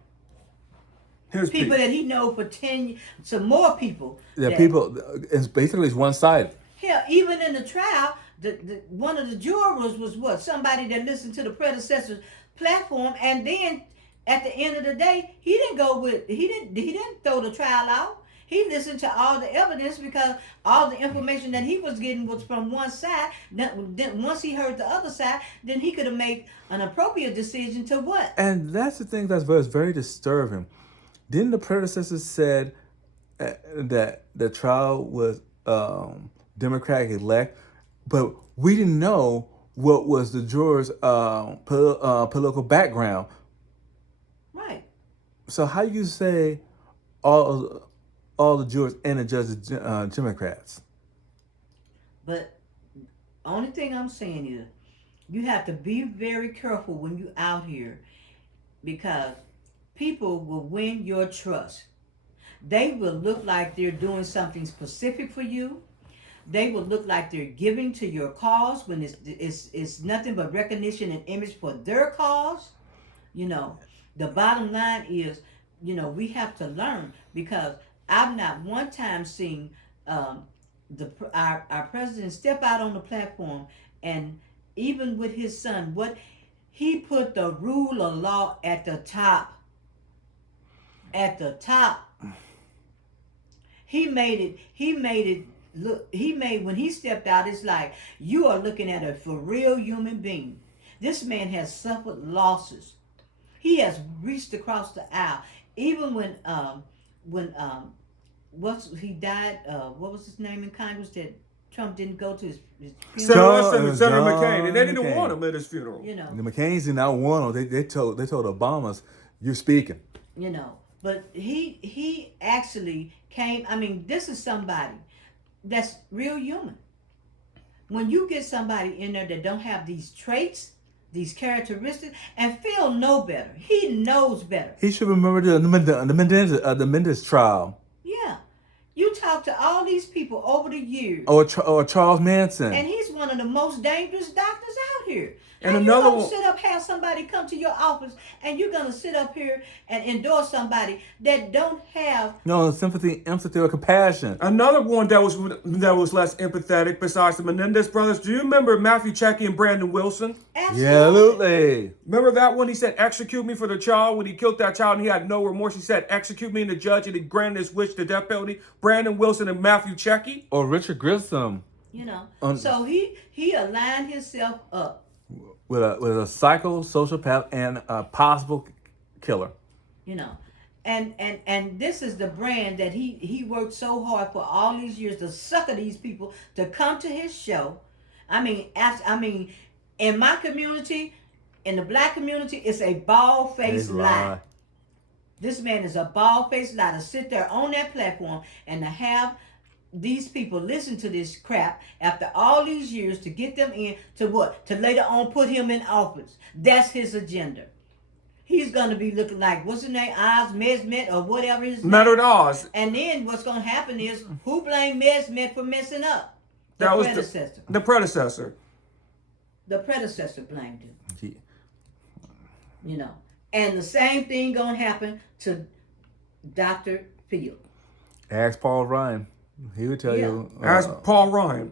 His People that he know for 10 years. Some more people. It's basically one sided. Hell, even in the trial, one of the jurors was what? Somebody that listened to the predecessor's platform, and then at the end of the day, he didn't throw the trial out. He listened to all the evidence because all the information that he was getting was from one side. Then once he heard the other side, then he could have made an appropriate decision to what? And that's the thing that's very disturbing. Didn't the predecessor said that the trial was Democratic elect, but we didn't know what was the jurors' political background. Right. So how you say all all the jurors and the judges Democrats. But only thing I'm saying is you have to be very careful when you out here because people will win your trust. They will look like they're doing something specific for you. They will look like they're giving to your cause when it's nothing but recognition and image for their cause. You know, the bottom line is, we have to learn because I've not one time seen our president step out on the platform and even with his son, what he put the rule of law at the top. At the top. He made it look, when he stepped out, it's like you are looking at a for real human being. This man has suffered losses. He has reached across the aisle. Even when he died, what was his name in Congress that Trump didn't go to his funeral? Senator McCain, and they didn't McCain. want him at his funeral. The McCains did not want him. They told Obama's, "You're speaking." But he actually came. I mean, this is somebody that's real human. When you get somebody in there that don't have these traits, these characteristics, and Phil know better. He knows better. He should remember the Mendes trial. Yeah. You talk to all these people over the years. Or Charles Manson. And he's one of the most dangerous doctors out here. And how another you gonna one, sit up, have somebody come to your office, and you're gonna sit up here and endorse somebody that don't have no sympathy, empathy, or compassion. another one that was less empathetic besides the Menendez brothers. Do you remember Matthew Checky and Brandon Wilson? Absolutely. Remember that one? He said, "Execute me for the child." When he killed that child and he had no remorse, he said, "Execute me," and the judge, and he granted his wish, the death penalty. Brandon Wilson and Matthew Checky. Or Richard Grissom. So he aligned himself up with a psychosocial and a possible killer. And this is the brand that he worked so hard for all these years to sucker these people to come to his show. I mean, in my community, in the black community, it's a bald-faced lie. This man is a bald-faced lie to sit there on that platform and to have these people listen to this crap after all these years to get them in to what? To later on put him in office. That's his agenda. He's going to be looking like, what's his name? Oz Mesmet or whatever his name. Mattered Oz. And then what's going to happen is, who blamed Mesmet for messing up? The predecessor. The predecessor. The predecessor blamed him. And the same thing going to happen to Dr. Phil. Ask Paul Ryan. He would tell you. Ask Paul Ryan.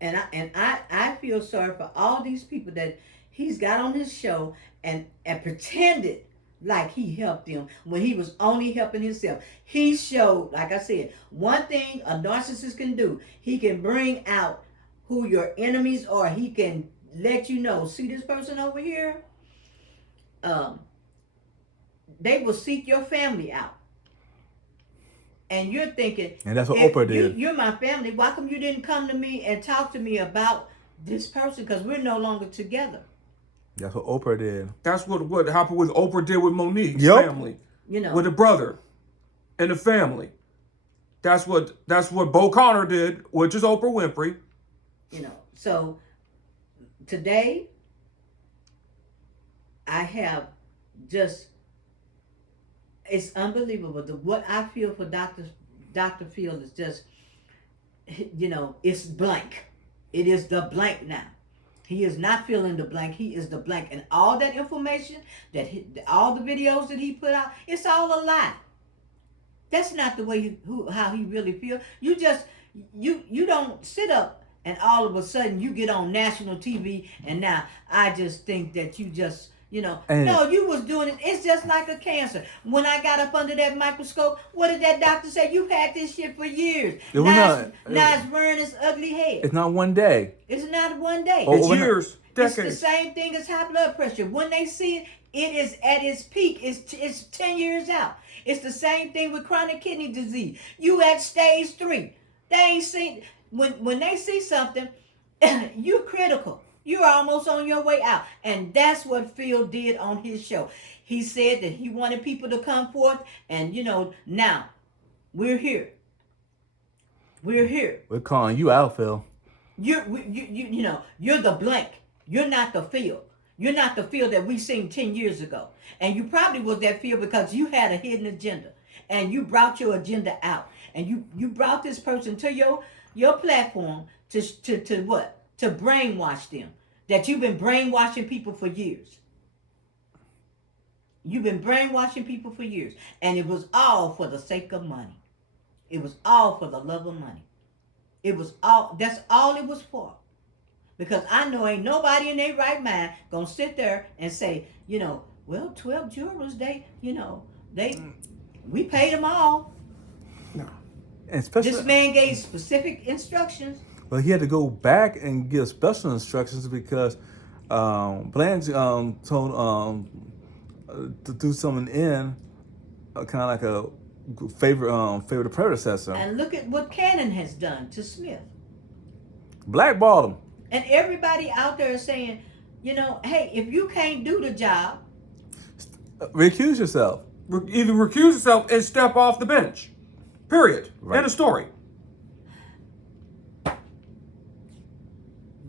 And I feel sorry for all these people that he's got on his show and pretended like he helped them when he was only helping himself. He showed, like I said, one thing a narcissist can do. He can bring out who your enemies are. He can let you know, see this person over here? They will seek your family out. And you're thinking, and that's what Oprah did. You're my family. Why come you didn't come to me and talk to me about this person? Because we're no longer together. That's what Oprah did. That's what happened with Oprah did with Monique's family. With the brother and the family. That's what Bo Connor did, which is Oprah Winfrey. So today I have just, it's unbelievable. What I feel for Dr. Field is just, it's blank. It is the blank now. He is not filling the blank. He is the blank. And all that information, all the videos that he put out, it's all a lie. That's not the way how he really feels. You don't sit up and all of a sudden you get on national TV and now I just think that you just, no, you was doing it. It's just like a cancer. When I got up under that microscope, what did that doctor say? You've had this shit for years. Now it's rearing its ugly head. It's not one day. It's not one day. It's years, decades. It's the same thing as high blood pressure. When they see it, it is at its peak. It's 10 years out. It's the same thing with chronic kidney disease. You at stage 3. They ain't seen, when they see something, you're critical. You're almost on your way out. And that's what Phil did on his show. He said that he wanted people to come forth. And, now, We're here. We're here. We're calling you out, Phil. You're the blank. You're not the field. You're not the field that we seen 10 years ago. And you probably was that field because you had a hidden agenda. And you brought your agenda out. And you brought this person to your platform to what? To brainwash them. That you've been brainwashing people for years. You've been brainwashing people for years. And it was all for the sake of money. It was all for the love of money. It was all, that's all it was for. Because I know ain't nobody in their right mind gonna sit there and say, well, 12 jurors, we paid them all. No. And especially, This man gave specific instructions. well, he had to go back and give special instructions because Blanche told to do something in kind of like a favor the predecessor. And look at what Cannon has done to Smith. Blackballed him. And everybody out there is saying, hey, if you can't do the job, Recuse yourself. Either recuse yourself and step off the bench. Period. Right. End of story.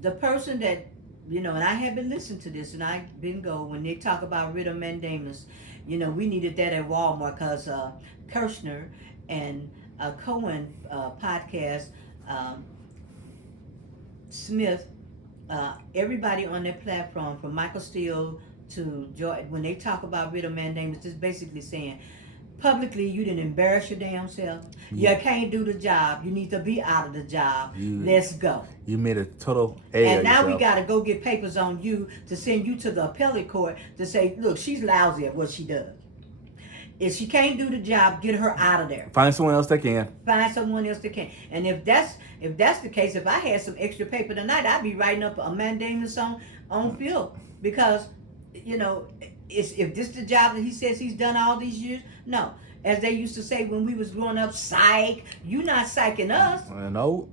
the person that, and I have been listening to this, and I've been when they talk about writ of mandamus, we needed that at Walmart because Kirshner and Cohen podcast, Smith, everybody on their platform, from Michael Steele to George, when they talk about writ of mandamus, it's basically saying, publicly, you didn't embarrass your damn self. You can't do the job. You need to be out of the job. Let's go. You made a total A And of now yourself. we got to go get papers on you to send you to the appellate court to say, look, she's lousy at what she does. If she can't do the job, get her out of there. Find someone else that can. Find someone else that can. And if that's the case, if I had some extra paper tonight, I'd be writing up a mandamus on Phil, because if this the job that he says he's done all these years, no. As they used to say when we was growing up, psych. You not psyching us. No.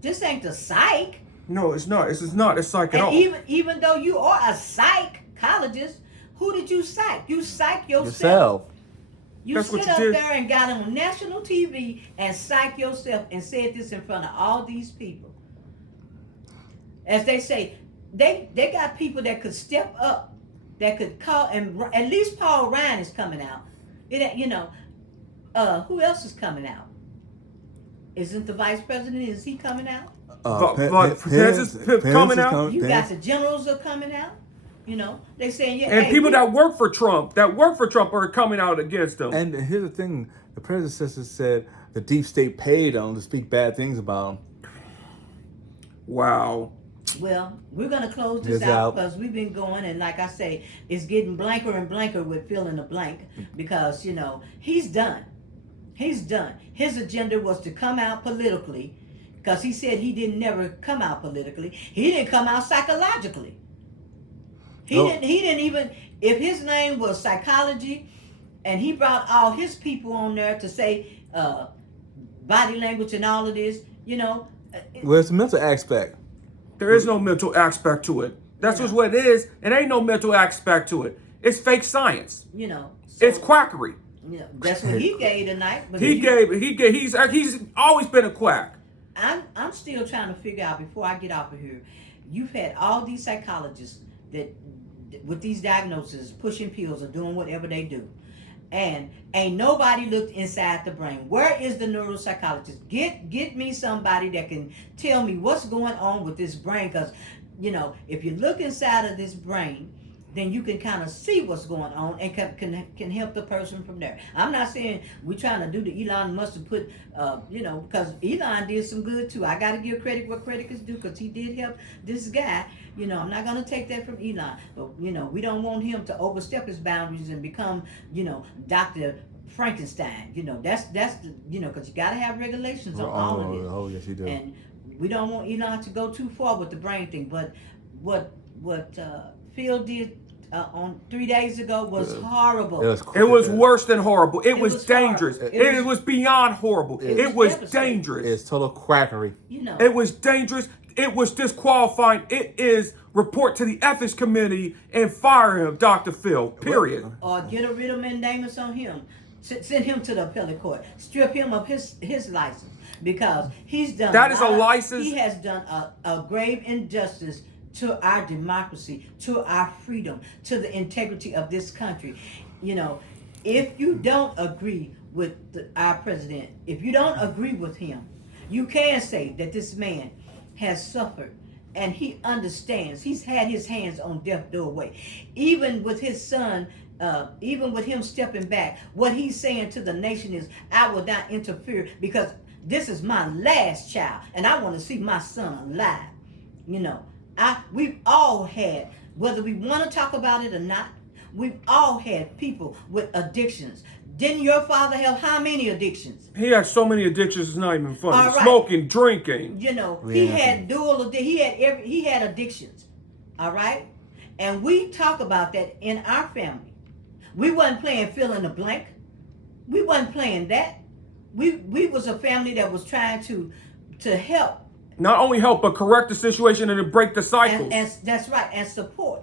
This ain't the psych. No, it's not. It's not a psych at all. And even though you are a psychologist, who did you psych? You psych yourself. Yourself. You That's what sit you up did. there and got on national TV and psych yourself and said this in front of all these people. As they say, they got people that could step up, that could call, and at least Paul Ryan is coming out. Who else is coming out? Isn't the vice president? Is he coming out? Pence is coming out. You got the generals are coming out. They saying And people that work for Trump, are coming out against him. And here's the thing: the predecessor said the deep state paid them to speak bad things about him. Wow. Well, we're going to close this out because we've been going, and like I say, it's getting blanker and blanker with fill in the blank, because, he's done. He's done. His agenda was to come out politically, because he said he didn't never come out politically. He didn't come out psychologically. He didn't even, if his name was psychology, and he brought all his people on there to say body language and all of this, Well, it's a mental aspect. There is no mental aspect to it. That's just what it is. It ain't no mental aspect to it. It's fake science. So, It's quackery. that's what he gave tonight. But He's always been a quack. I'm still trying to figure out, before I get off of here, you've had all these psychologists that with these diagnoses, pushing pills or doing whatever they do, and ain't nobody looked inside the brain. Where is the neuropsychologist? Get me somebody that can tell me what's going on with this brain, because if you look inside of this brain, then you can kind of see what's going on and can help the person from there. I'm not saying we're trying to do the Elon Musk to put, because Elon did some good too. I got to give credit where credit is due, because he did help this guy. I'm not going to take that from Elon. But, we don't want him to overstep his boundaries and become, Dr. Frankenstein. That's the, because you got to have regulations on all of it. Oh, yes, you do. And we don't want Elon to go too far with the brain thing. But what Phil did on 3 days ago was horrible. It was worse than horrible. It was dangerous. horrible. It was beyond horrible. It was dangerous. It's total quackery. It was dangerous. It was disqualifying. It is report to the ethics committee and fire him, Dr. Phil. Period. Or get a writ of mandamus on him. Send him to the appellate court. Strip him of his license because he's done. That is a license. He has done a grave injustice to our democracy, to our freedom, to the integrity of this country. You know, if you don't agree with our president, if you don't agree with him, you can say that this man has suffered and he understands. He's had his hands on death doorway. Even with his son, even with him stepping back, what he's saying to the nation is, I will not interfere because this is my last child and I want to see my son alive. You know, we've all had, whether we want to talk about it or not, we've all had people with addictions. Didn't your father have how many addictions? He had so many addictions, it's not even funny. All right. Smoking, drinking. You know, he had he had addictions. All right? And we talk about that in our family. We wasn't playing fill in the blank. We wasn't playing that. We was a family that was trying to help. Not only help, but correct the situation and to break the cycle. And that's right, and support.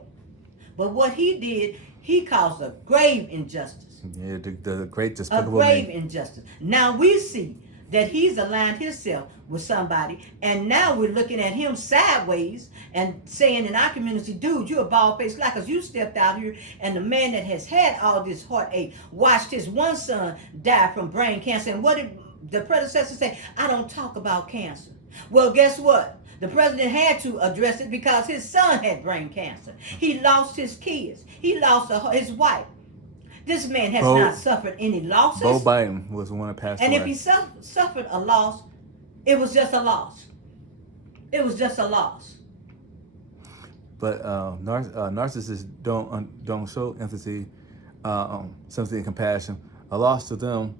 But what he did, he caused a grave injustice. Yeah, the great despicable A grave me. injustice. Now we see that he's aligned himself with somebody, and now we're looking at him sideways and saying in our community, dude, you're a bald-faced lie because you stepped out here, and the man that has had all this heartache watched his one son die from brain cancer. And what did the predecessor say? I don't talk about cancer. Well, guess what? The president had to address it because his son had brain cancer. He lost his kids. He lost his wife. This man has not suffered any losses. Bo Biden was the one that passed and away. if he suffered a loss, it was just a loss. It was just a loss. But narcissists don't show empathy, sympathy, and compassion. A loss to them.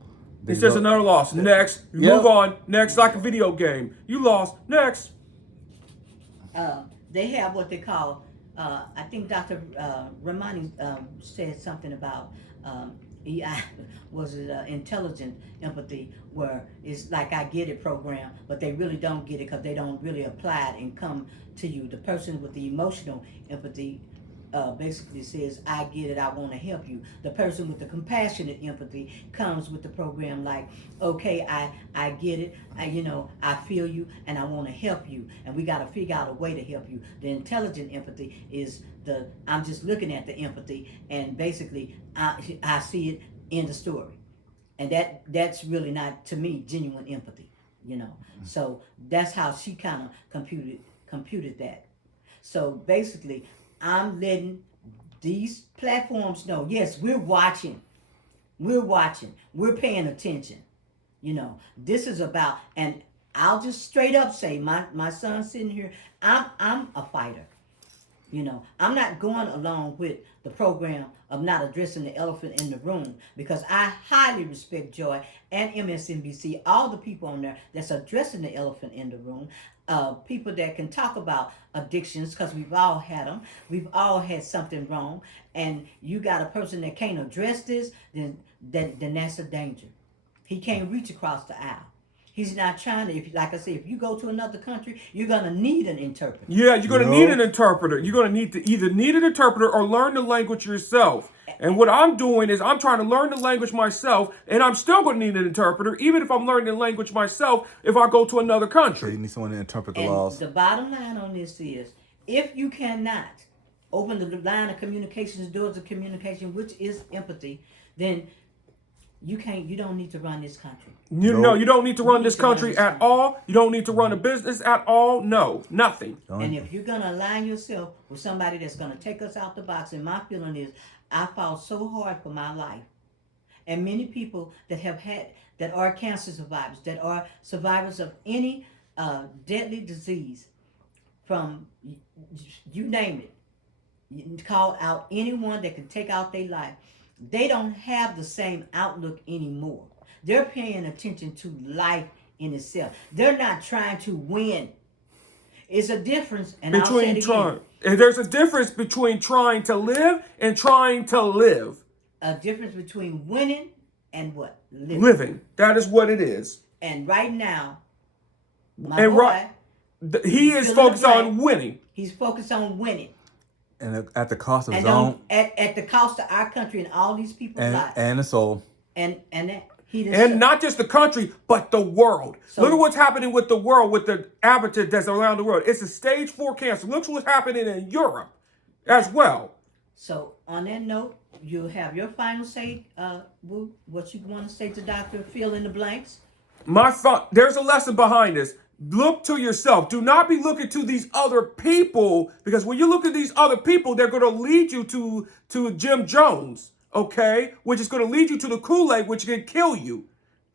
He says another loss. Next. You move on. Next, like a video game. You lost. Next. They have what they call, I think Dr. Ramani said something about was it intelligent empathy, where it's like I get it program, but they really don't get it because they don't really apply it and come to you. The person with the emotional empathy basically says, I get it, I want to help you. The person with the compassionate empathy comes with the program like, okay, I get it, I feel you, and I want to help you, and we got to figure out a way to help you. The intelligent empathy is I'm just looking at the empathy, and basically I see it in the story, and that's really not, to me, genuine empathy, So that's how she kind of computed that. So basically, I'm letting these platforms know, yes, we're watching, we're paying attention. This is about, and I'll just straight up say, my son's sitting here, I'm a fighter. I'm not going along with the program of not addressing the elephant in the room, because I highly respect Joy and MSNBC, all the people on there that's addressing the elephant in the room. People that can talk about addictions, because we've all had them. We've all had something wrong, and you got a person that can't address this, then that's a danger. He can't reach across the aisle. He's not trying to, like I said, if you go to another country, you're going to need an interpreter. Yeah, you're going to need an interpreter. You're going to need to either need an interpreter or learn the language yourself. And what I'm doing is I'm trying to learn the language myself, and I'm still going to need an interpreter, even if I'm learning the language myself, if I go to another So country. you need someone to interpret the And laws. the bottom line on this is, if you cannot open the line of communications, doors of communication, which is empathy, then you don't need to run this country. No, you don't need to run this country at all. You don't need to run a business at all. No, nothing. And if you're going to align yourself with somebody that's going to take us out the box, and my feeling is, I fought so hard for my life. And many people that are cancer survivors, that are survivors of any deadly disease, from you name it, you call out anyone that can take out their life, they don't have the same outlook anymore. They're paying attention to life in itself. They're not trying to win. It's a difference, and I'll say it again. There's a difference between trying to live and trying to live. A difference between winning and what? Living. That is what it is. And right now, he is focused on winning. He's focused on winning. And at the cost of his own. At the cost of our country and all these people's lives. And the soul. And that, he didn't. And not just the country, but the world. So- Look at what's happening with the world, with the avatars that's around the world. It's a stage 4 cancer. Look what's happening in Europe as well. So on that note, you have your final say. Woo, what you want to say to Dr. Fill in the blanks? There's a lesson behind this. Look to yourself. Do not be looking to these other people, because when you look at these other people, they're going to lead you to Jim Jones, okay? Which is going to lead you to the Kool-Aid, which can kill you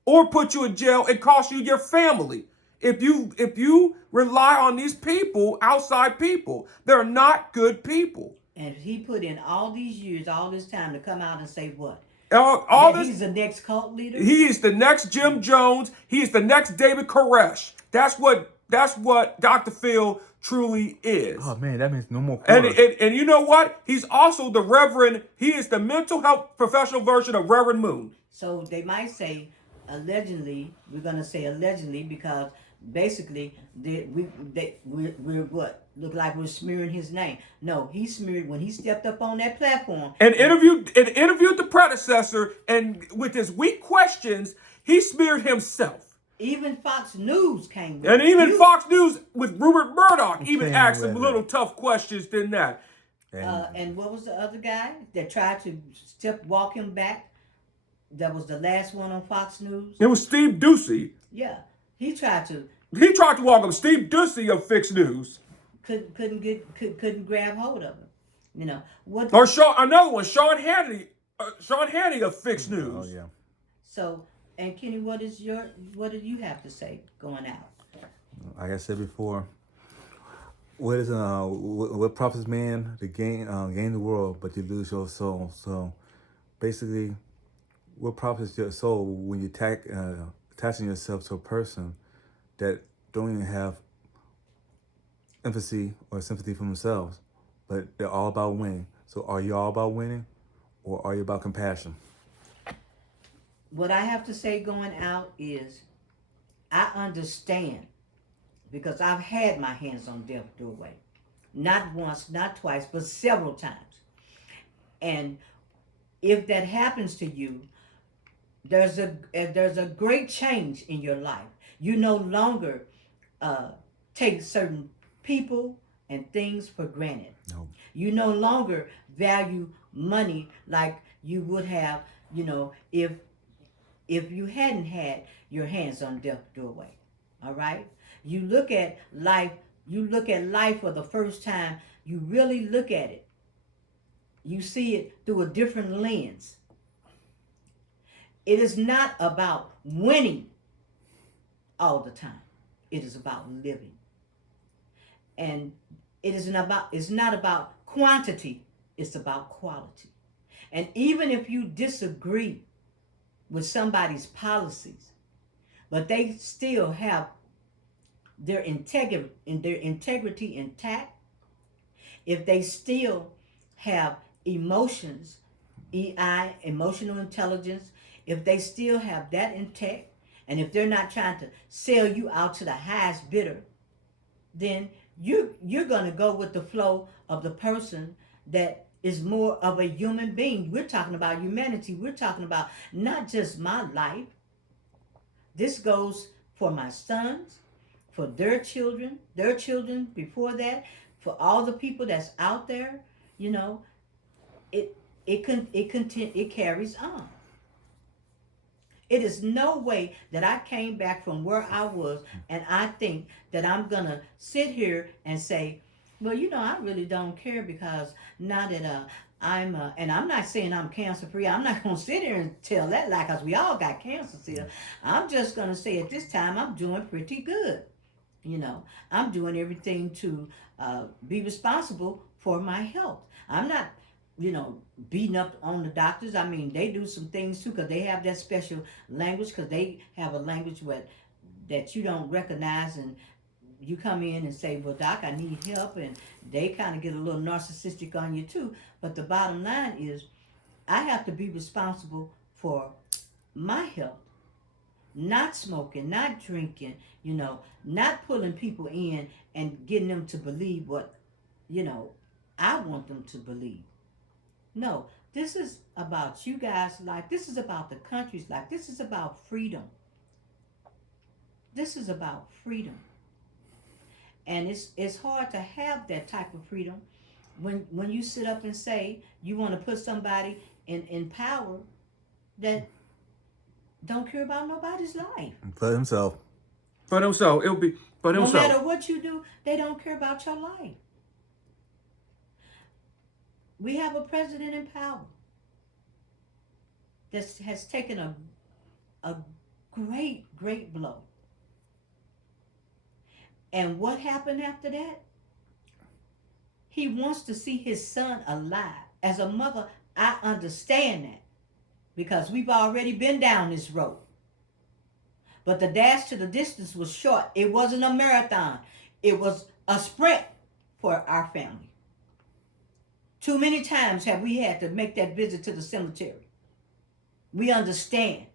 or put you in jail and cost you your family. If you rely on these people, outside people, they're not good people. And he put in all these years, all this time to come out and say what? All That this. he's the next cult leader. He is the next Jim Jones. He is the next David Koresh. That's what Dr. Phil truly is. Oh man, that means no more And, quarters. and you know what? He's also the Reverend. He is the mental health professional version of Reverend Moon. So they might say allegedly. We're gonna say allegedly because basically we're what look like we're smearing his name. No, he smeared when he stepped up on that platform. And interviewed the predecessor, and with his weak questions, he smeared himself. Even Fox News came with And it. even Fox News with Rupert Murdoch even Came asked him with little it. tough questions than that. And what was the other guy that tried to walk him back? That was the last one on Fox News. It was Steve Ducey. Yeah, he tried to He tried to walk him. Steve Ducey of Fixed News. couldn't grab hold of him. You know what? Or another one, Sean Hannity. Sean Hannity of Fixed News. Oh yeah. So, and Kenny, what did you have to say going out? Like I said before, what profits man to gain the world, but you lose your soul. So basically, what profits your soul when you attaching yourself to a person that don't even have empathy or sympathy for themselves, but they're all about winning. So are you all about winning, or are you about compassion? What I have to say going out is, I understand because I've had my hands on death doorway, not once, not twice, but several times. And if that happens to you, there's a great change in your life. You no longer take certain people and things for granted. No. You no longer value money like you would have, if you hadn't had your hands on death doorway. All right? You look at life for the first time, you really look at it. You see it through a different lens. It is not about winning all the time. It is about living. And it's not about quantity, it's about quality. And even if you disagree with somebody's policies, but they still have their integrity intact, if they still have emotions, emotional intelligence, if they still have that intact, and if they're not trying to sell you out to the highest bidder, then you're going to go with the flow of the person that is more of a human being. We're talking about humanity. We're talking about not just my life. This goes for my sons, for their children before that, for all the people that's out there. It carries on. It is no way that I came back from where I was and I think that I'm going to sit here and say, well, I really don't care because now that and I'm not saying I'm cancer free. I'm not going to sit here and tell that lie because we all got cancer still. I'm just going to say at this time I'm doing pretty good. I'm doing everything to be responsible for my health. I'm not beating up on the doctors. I mean, they do some things too because they have that special language, because they have a language that you don't recognize, and you come in and say, well, doc, I need help, and they kind of get a little narcissistic on you too. But the bottom line is, I have to be responsible for my health, not smoking, not drinking, not pulling people in and getting them to believe what, I want them to believe. No, This is about you guys' life. This is about the country's life. This is about freedom. This is about freedom. And it's hard to have that type of freedom when you sit up and say you want to put somebody in power that don't care about nobody's life. For himself. For himself. It'll be for No himself. matter what you do, they don't care about your life. We have a president in power that has taken a great blow. And what happened after that? He wants to see his son alive. As a mother, I understand that because we've already been down this road. But the dash to the distance was short. It wasn't a marathon. It was a sprint for our family. Too many times have we had to make that visit to the cemetery. We understand.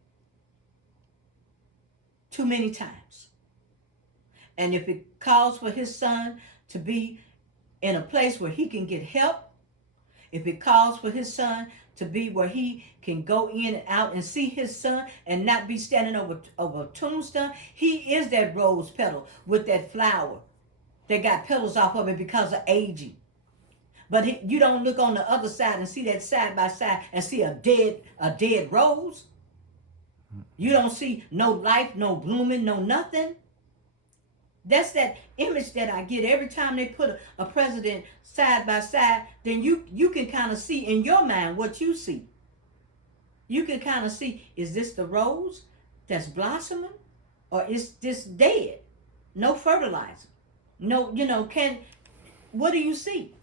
Too many times. And if it calls for his son to be in a place where he can get help, if it calls for his son to be where he can go in and out and see his son and not be standing over a tombstone, he is that rose petal with that flower that got petals off of it because of aging. But you don't look on the other side and see that side by side and see a dead rose. You don't see no life, no blooming, no nothing. That's that image that I get every time they put a president side by side. Then you can kind of see in your mind what you see. You can kind of see, is this the rose that's blossoming, or is this dead? No fertilizer. No, what do you see?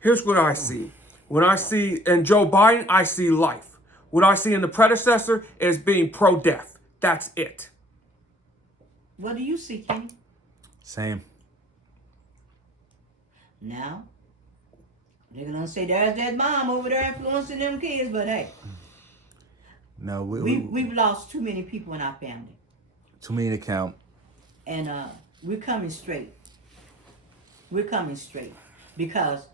Here's what I see. When I see in Joe Biden, I see life. What I see in the predecessor is being pro-death. That's it. What do you see, Kenny? Same. Now, they're gonna say there's that mom over there influencing them kids, but hey, No, we've lost too many people in our family, too many to count. and we're coming straight. We're coming straight because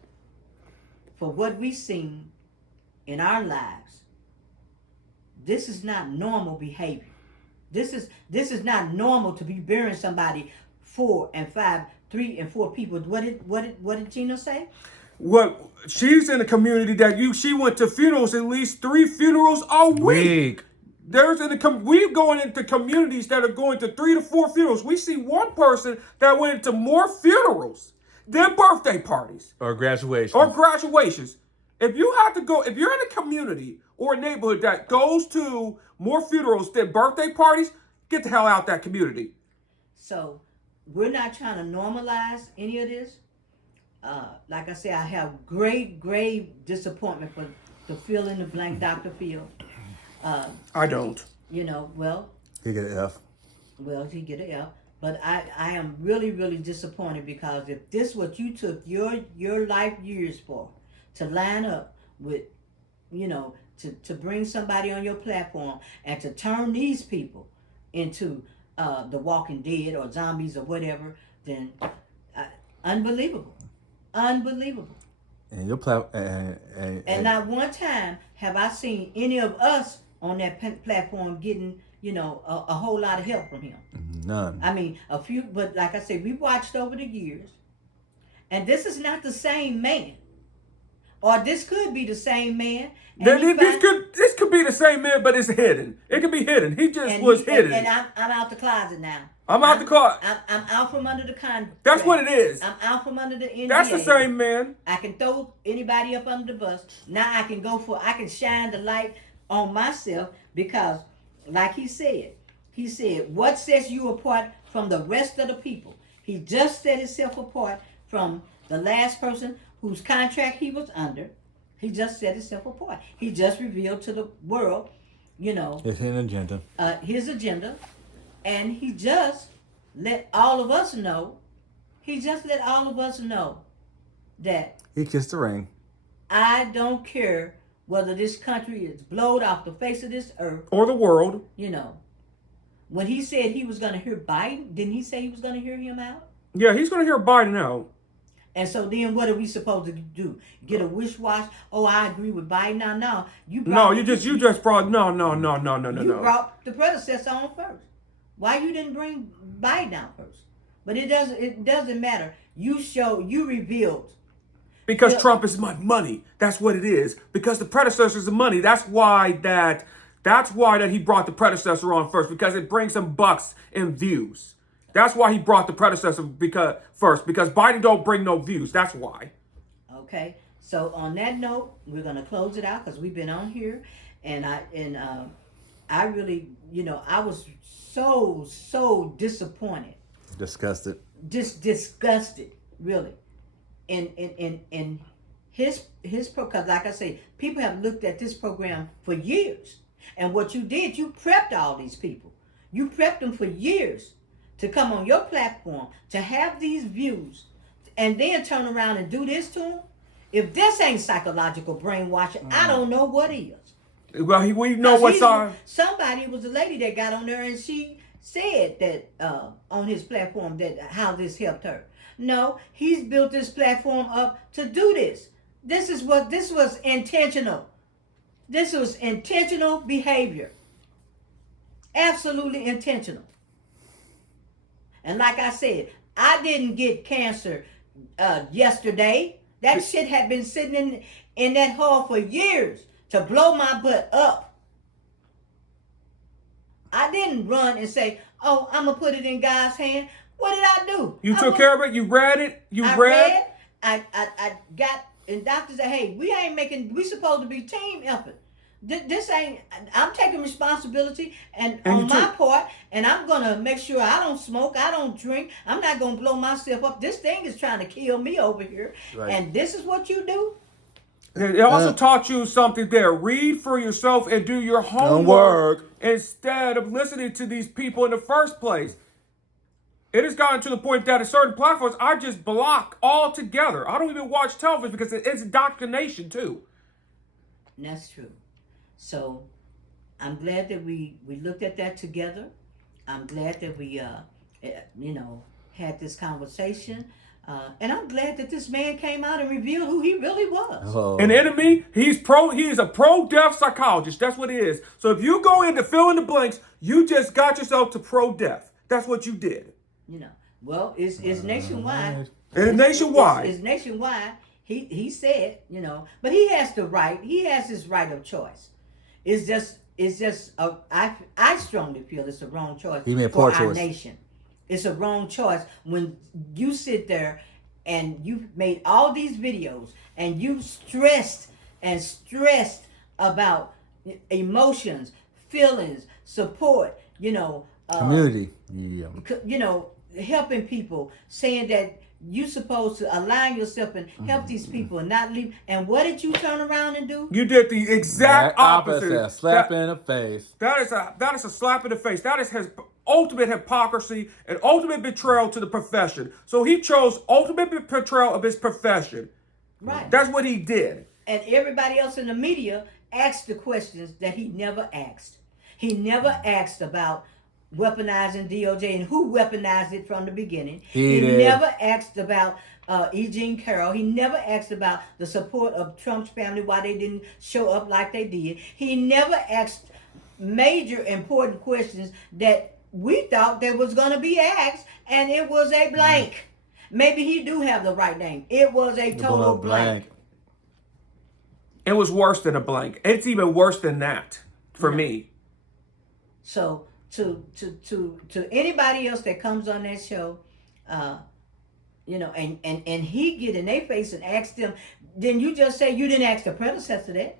for what we've seen in our lives, this is not normal behavior. This is not normal to be burying somebody 4 and 5, 3 and 4 people. What did Gina say? What she's in a community that she went to funerals, at least 3 funerals a week. We're going into communities that are going to 3 to 4 funerals. We see one person that went into more funerals than birthday parties Or graduation. or graduations. If you're in a community or a neighborhood that goes to more funerals than birthday parties, get the hell out that community. So we're not trying to normalize any of this. Like I said, I have grave disappointment for the fill in the blank Dr. Phil. I don't. Well, He get an F. well, he get an F. But I am really disappointed because if this what you took your life years for, to line up with, to bring somebody on your platform and to turn these people into the Walking Dead or zombies or whatever, then unbelievable. And your And not one time have I seen any of us on that platform getting, a whole lot of help from him. none. I mean, a few, but like I said, we watched over the years, and this is not the same man, or this could be the same man. This could be the same man, but it's hidden. It could be hidden. He just was hidden. And I'm out the closet now. I'm out the closet. I'm out from under the contract. That's what it is. I'm out from under the NDA. That's the same man. I can throw anybody up under the bus. Now I can shine the light on myself because, like he said, what sets you apart from the rest of the people? He just set himself apart from the last person whose contract he was under. He just set himself apart. He just revealed to the world, It's an agenda. his agenda, and he just let all of us know. That He kissed the ring. I don't care whether this country is blowed off the face of this earth. Or the world. When he said he was going to hear Biden, didn't he say he was going to hear him out? Yeah, he's going to hear Biden out. And so then what are we supposed to do? Get a wish wash? Oh, I agree with Biden. Now, no. No, you just brought no. You brought the predecessor on first. Why you didn't bring Biden out first? But it doesn't matter. You revealed. Because Yeah. Trump is my money. That's what it is. Because the predecessor is the money. That's why that he brought the predecessor on first, because it brings him bucks and views. That's why he brought the predecessor because Biden don't bring no views. That's why. Okay. So on that note, we're gonna close it out because we've been on here, and I really, I was so disappointed, Disgusted. just disgusted, really, in his because like I say, people have looked at this program for years, and what you did, you prepped all these people, you prepped them for years to come on your platform to have these views, and then turn around and do this to them. If this ain't psychological brainwashing, I don't know what is. Well, we know what's on. Somebody, it was a lady that got on there and she said that on his platform that how this helped her. No, he's built this platform up to do this. This was intentional. This was intentional behavior. Absolutely intentional. And like I said, I didn't get cancer yesterday. That shit had been sitting in that hole for years to blow my butt up. I didn't run and say, "Oh, I'm gonna put it in God's hand." What did I do? You took care of it. You read it. I read. I got, and doctors said, "Hey, we supposed to be team effort. This ain't. I'm taking responsibility and on my part, and I'm gonna make sure I don't smoke, I don't drink. I'm not gonna blow myself up. This thing is trying to kill me over here, Right. and this is what you do." It also taught you something there. Read for yourself and do your homework instead of listening to these people in the first place. It has gotten to the point that at certain platforms, I just block altogether. I don't even watch television because it's indoctrination too. And that's true. So I'm glad that we looked at that together. I'm glad that we had this conversation. And I'm glad that this man came out and revealed who he really was. Oh. An enemy, he is a pro-death psychologist. That's what it is. So if you go in to fill in the blanks, you just got yourself to pro-death. That's what you did. Well, it's nationwide. And nationwide. It's nationwide. He said, but he has the right. He has his right of choice. It's just I strongly feel it's a wrong choice He made for poor our choice. nation. It's a wrong choice when you sit there and you've made all these videos and you stressed about emotions, feelings, support, Community. Yeah. Helping people, saying that you supposed to align yourself and help these people and not leave. And what did you turn around and do? You did the exact opposite. Slap in the face. That is a slap in the face. That is his ultimate hypocrisy and ultimate betrayal to the profession. So he chose ultimate betrayal of his profession. Right. That's what he did. And everybody else in the media asked the questions that he never asked. He never asked about weaponizing DOJ and who weaponized it from the beginning. He never asked about E. Jean Carroll. He never asked about the support of Trump's family, why they didn't show up like they did. He never asked major important questions that we thought that was going to be asked, and it was a blank. Maybe he do have the right name. It was a total blank. It was worse than a blank. It's even worse than that for me. So to anybody else that comes on that show, and he get in their face and ask them, then you just say you didn't ask the predecessor that.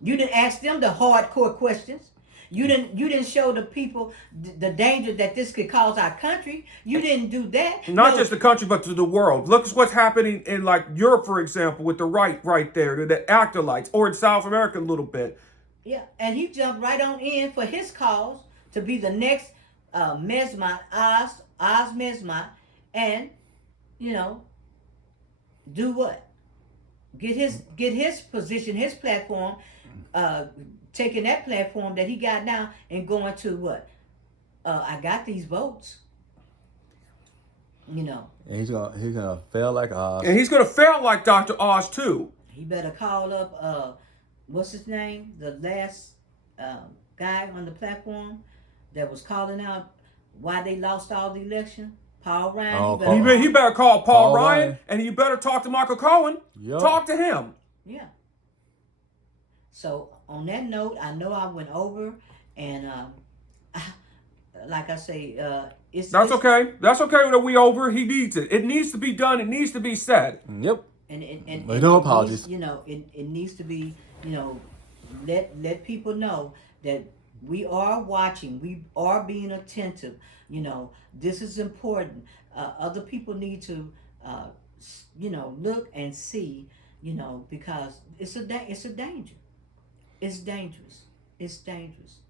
You didn't ask them the hardcore questions. You didn't show the people the danger that this could cause our country. You didn't do that. Not just the country, but to the world. Look at what's happening in like Europe, for example, with the right there, the acolytes, or in South America a little bit. Yeah, and he jumped right on in for his cause to be the next Mesmont, Oz Mesmont, and do what? Get his position, his platform, taking that platform that he got now and going to what? I got these votes. You know, And he's gonna fail like Oz. And he's gonna fail like Dr. Oz too. he better call up what's his name? The last guy on the platform that was calling out why they lost all the election. Paul Ryan. Oh, He better call Paul Paul Ryan, Ryan. and you better talk to Michael Cohen. Yup. Talk to him. Yeah. So on that note, I know I went over, and like I say, That's okay. That's okay that we over. He needs it. It needs to be done. It needs to be said. Yep. And But no it apologies. needs, it needs to be, let people know that we are watching, we are being attentive. This is important. Other people need to, look and see, because it's a danger. It's dangerous. It's dangerous.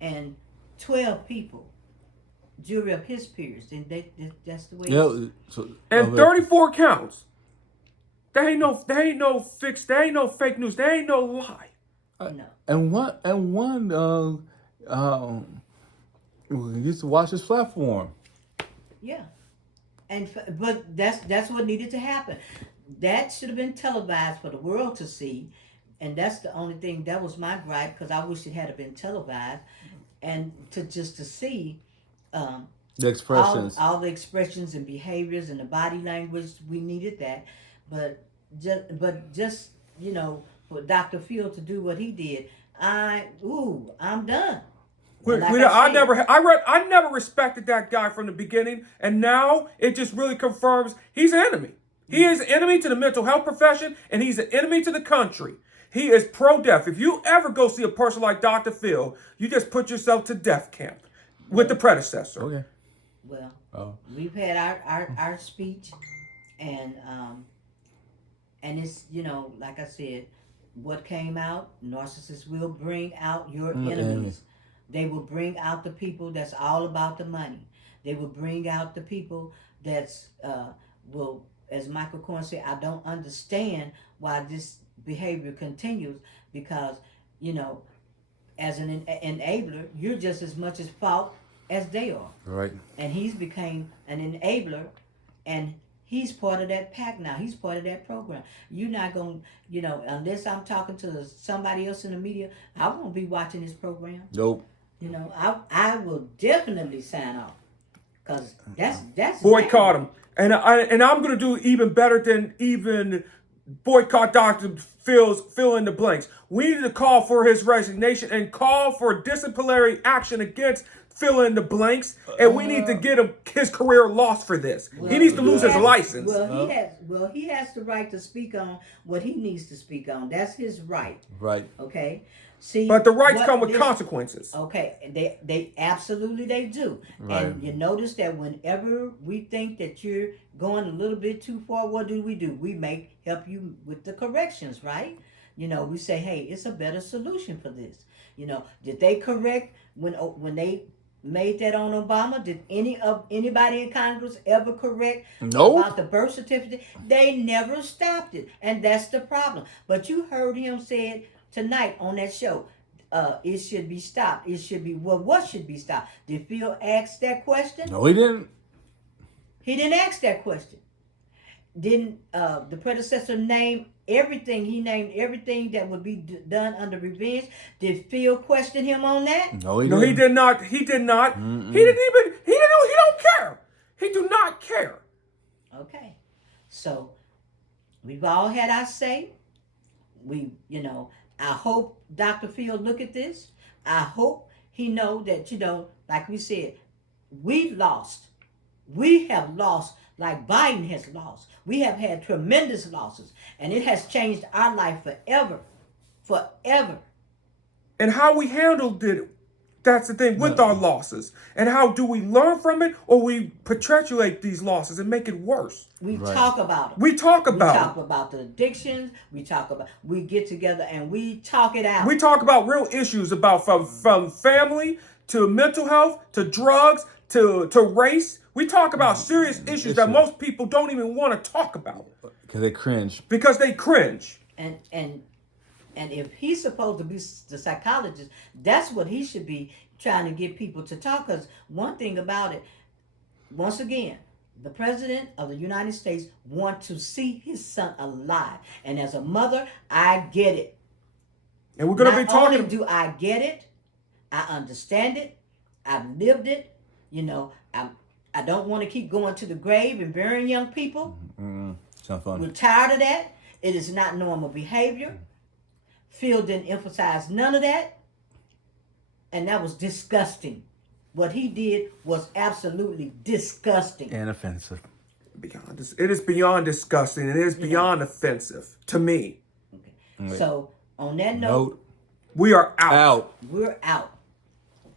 And 12 people, jury of his peers, and that's the way. Yeah. So, And 34 counts. There ain't no fix. There ain't no fake news. There ain't no lie. No. And one we used to watch this platform. Yeah, but that's what needed to happen. That should have been televised for the world to see, and that's the only thing that was my gripe, because I wish it had been televised, and to see The expressions. all the expressions and behaviors and the body language. We needed that, but just for Dr. Phil to do what he did, I'm done. Like I never respected that guy from the beginning, and now it just really confirms he's an enemy. He is an enemy to the mental health profession, and he's an enemy to the country. He is pro-death. If you ever go see a person like Dr. Phil, you just put yourself to death camp with the predecessor. Okay. Well, we've had our speech, and it's like I said, what came out, narcissists will bring out your enemies. They will bring out the people that's all about the money. They will bring out the people that's will, as Michael Corn said, I don't understand why this behavior continues, because as an enabler, you're just as much at fault as they are. Right. And he's became an enabler, and he's part of that pack now. He's part of that program. You're not going to, unless I'm talking to somebody else in the media, I won't be watching this program. Nope. I will definitely sign off, because that's Boycott him. And I'm going to do even better than even boycott Dr. Phil's fill in the blanks. We need to call for his resignation and call for disciplinary action against fill in the blanks, and we need to get him his career lost for this. He needs to lose his license. He has the right to speak on what he needs to speak on. That's his right. Right. Okay. See, but the rights come with consequences. Okay, they absolutely they do. Right. And you notice that whenever we think that you're going a little bit too far, what do? We help you with the corrections, right? We say, hey, it's a better solution for this. Did they correct when they made that on Obama? Did anybody in Congress ever correct about the birth certificate? They never stopped it, and that's the problem. But you heard him say it tonight on that show. It should be stopped. It should be what should be stopped? Did Phil ask that question? No, he didn't. He didn't ask that question. Didn't the predecessor name everything? He named everything that would be done under revenge. Did Phil question him on that? No, he did not. He did not. Mm-mm. He don't care. He do not care. Okay. So we've all had our say. I hope Dr. Phil look at this. I hope he know that, like we said, we've lost. We have lost like Biden has lost. We have had tremendous losses, and it has changed our life forever. Forever. And how we handled it, that's the thing with our losses. And how do we learn from it, or we perpetuate these losses and make it worse? We talk about it. We talk about the addictions. We get together and we talk it out. We talk about real issues from family to mental health to drugs to race. We talk about serious issues that most people don't even want to talk about. Because they cringe. And if he's supposed to be the psychologist, that's what he should be trying to get people to talk. Because one thing about it, once again, the president of the United States wants to see his son alive. And as a mother, I get it. And we're going to be Not talking. only do I get it, I understand it. I've lived it. You know, I don't want to keep going to the grave and burying young people. It's not fun. We're tired of that. It is not normal behavior. Phil didn't emphasize none of that. And that was disgusting. What he did was absolutely disgusting. And offensive. It is beyond disgusting. It is beyond offensive to me. Okay. So, on that note, We are out. Out. we're out.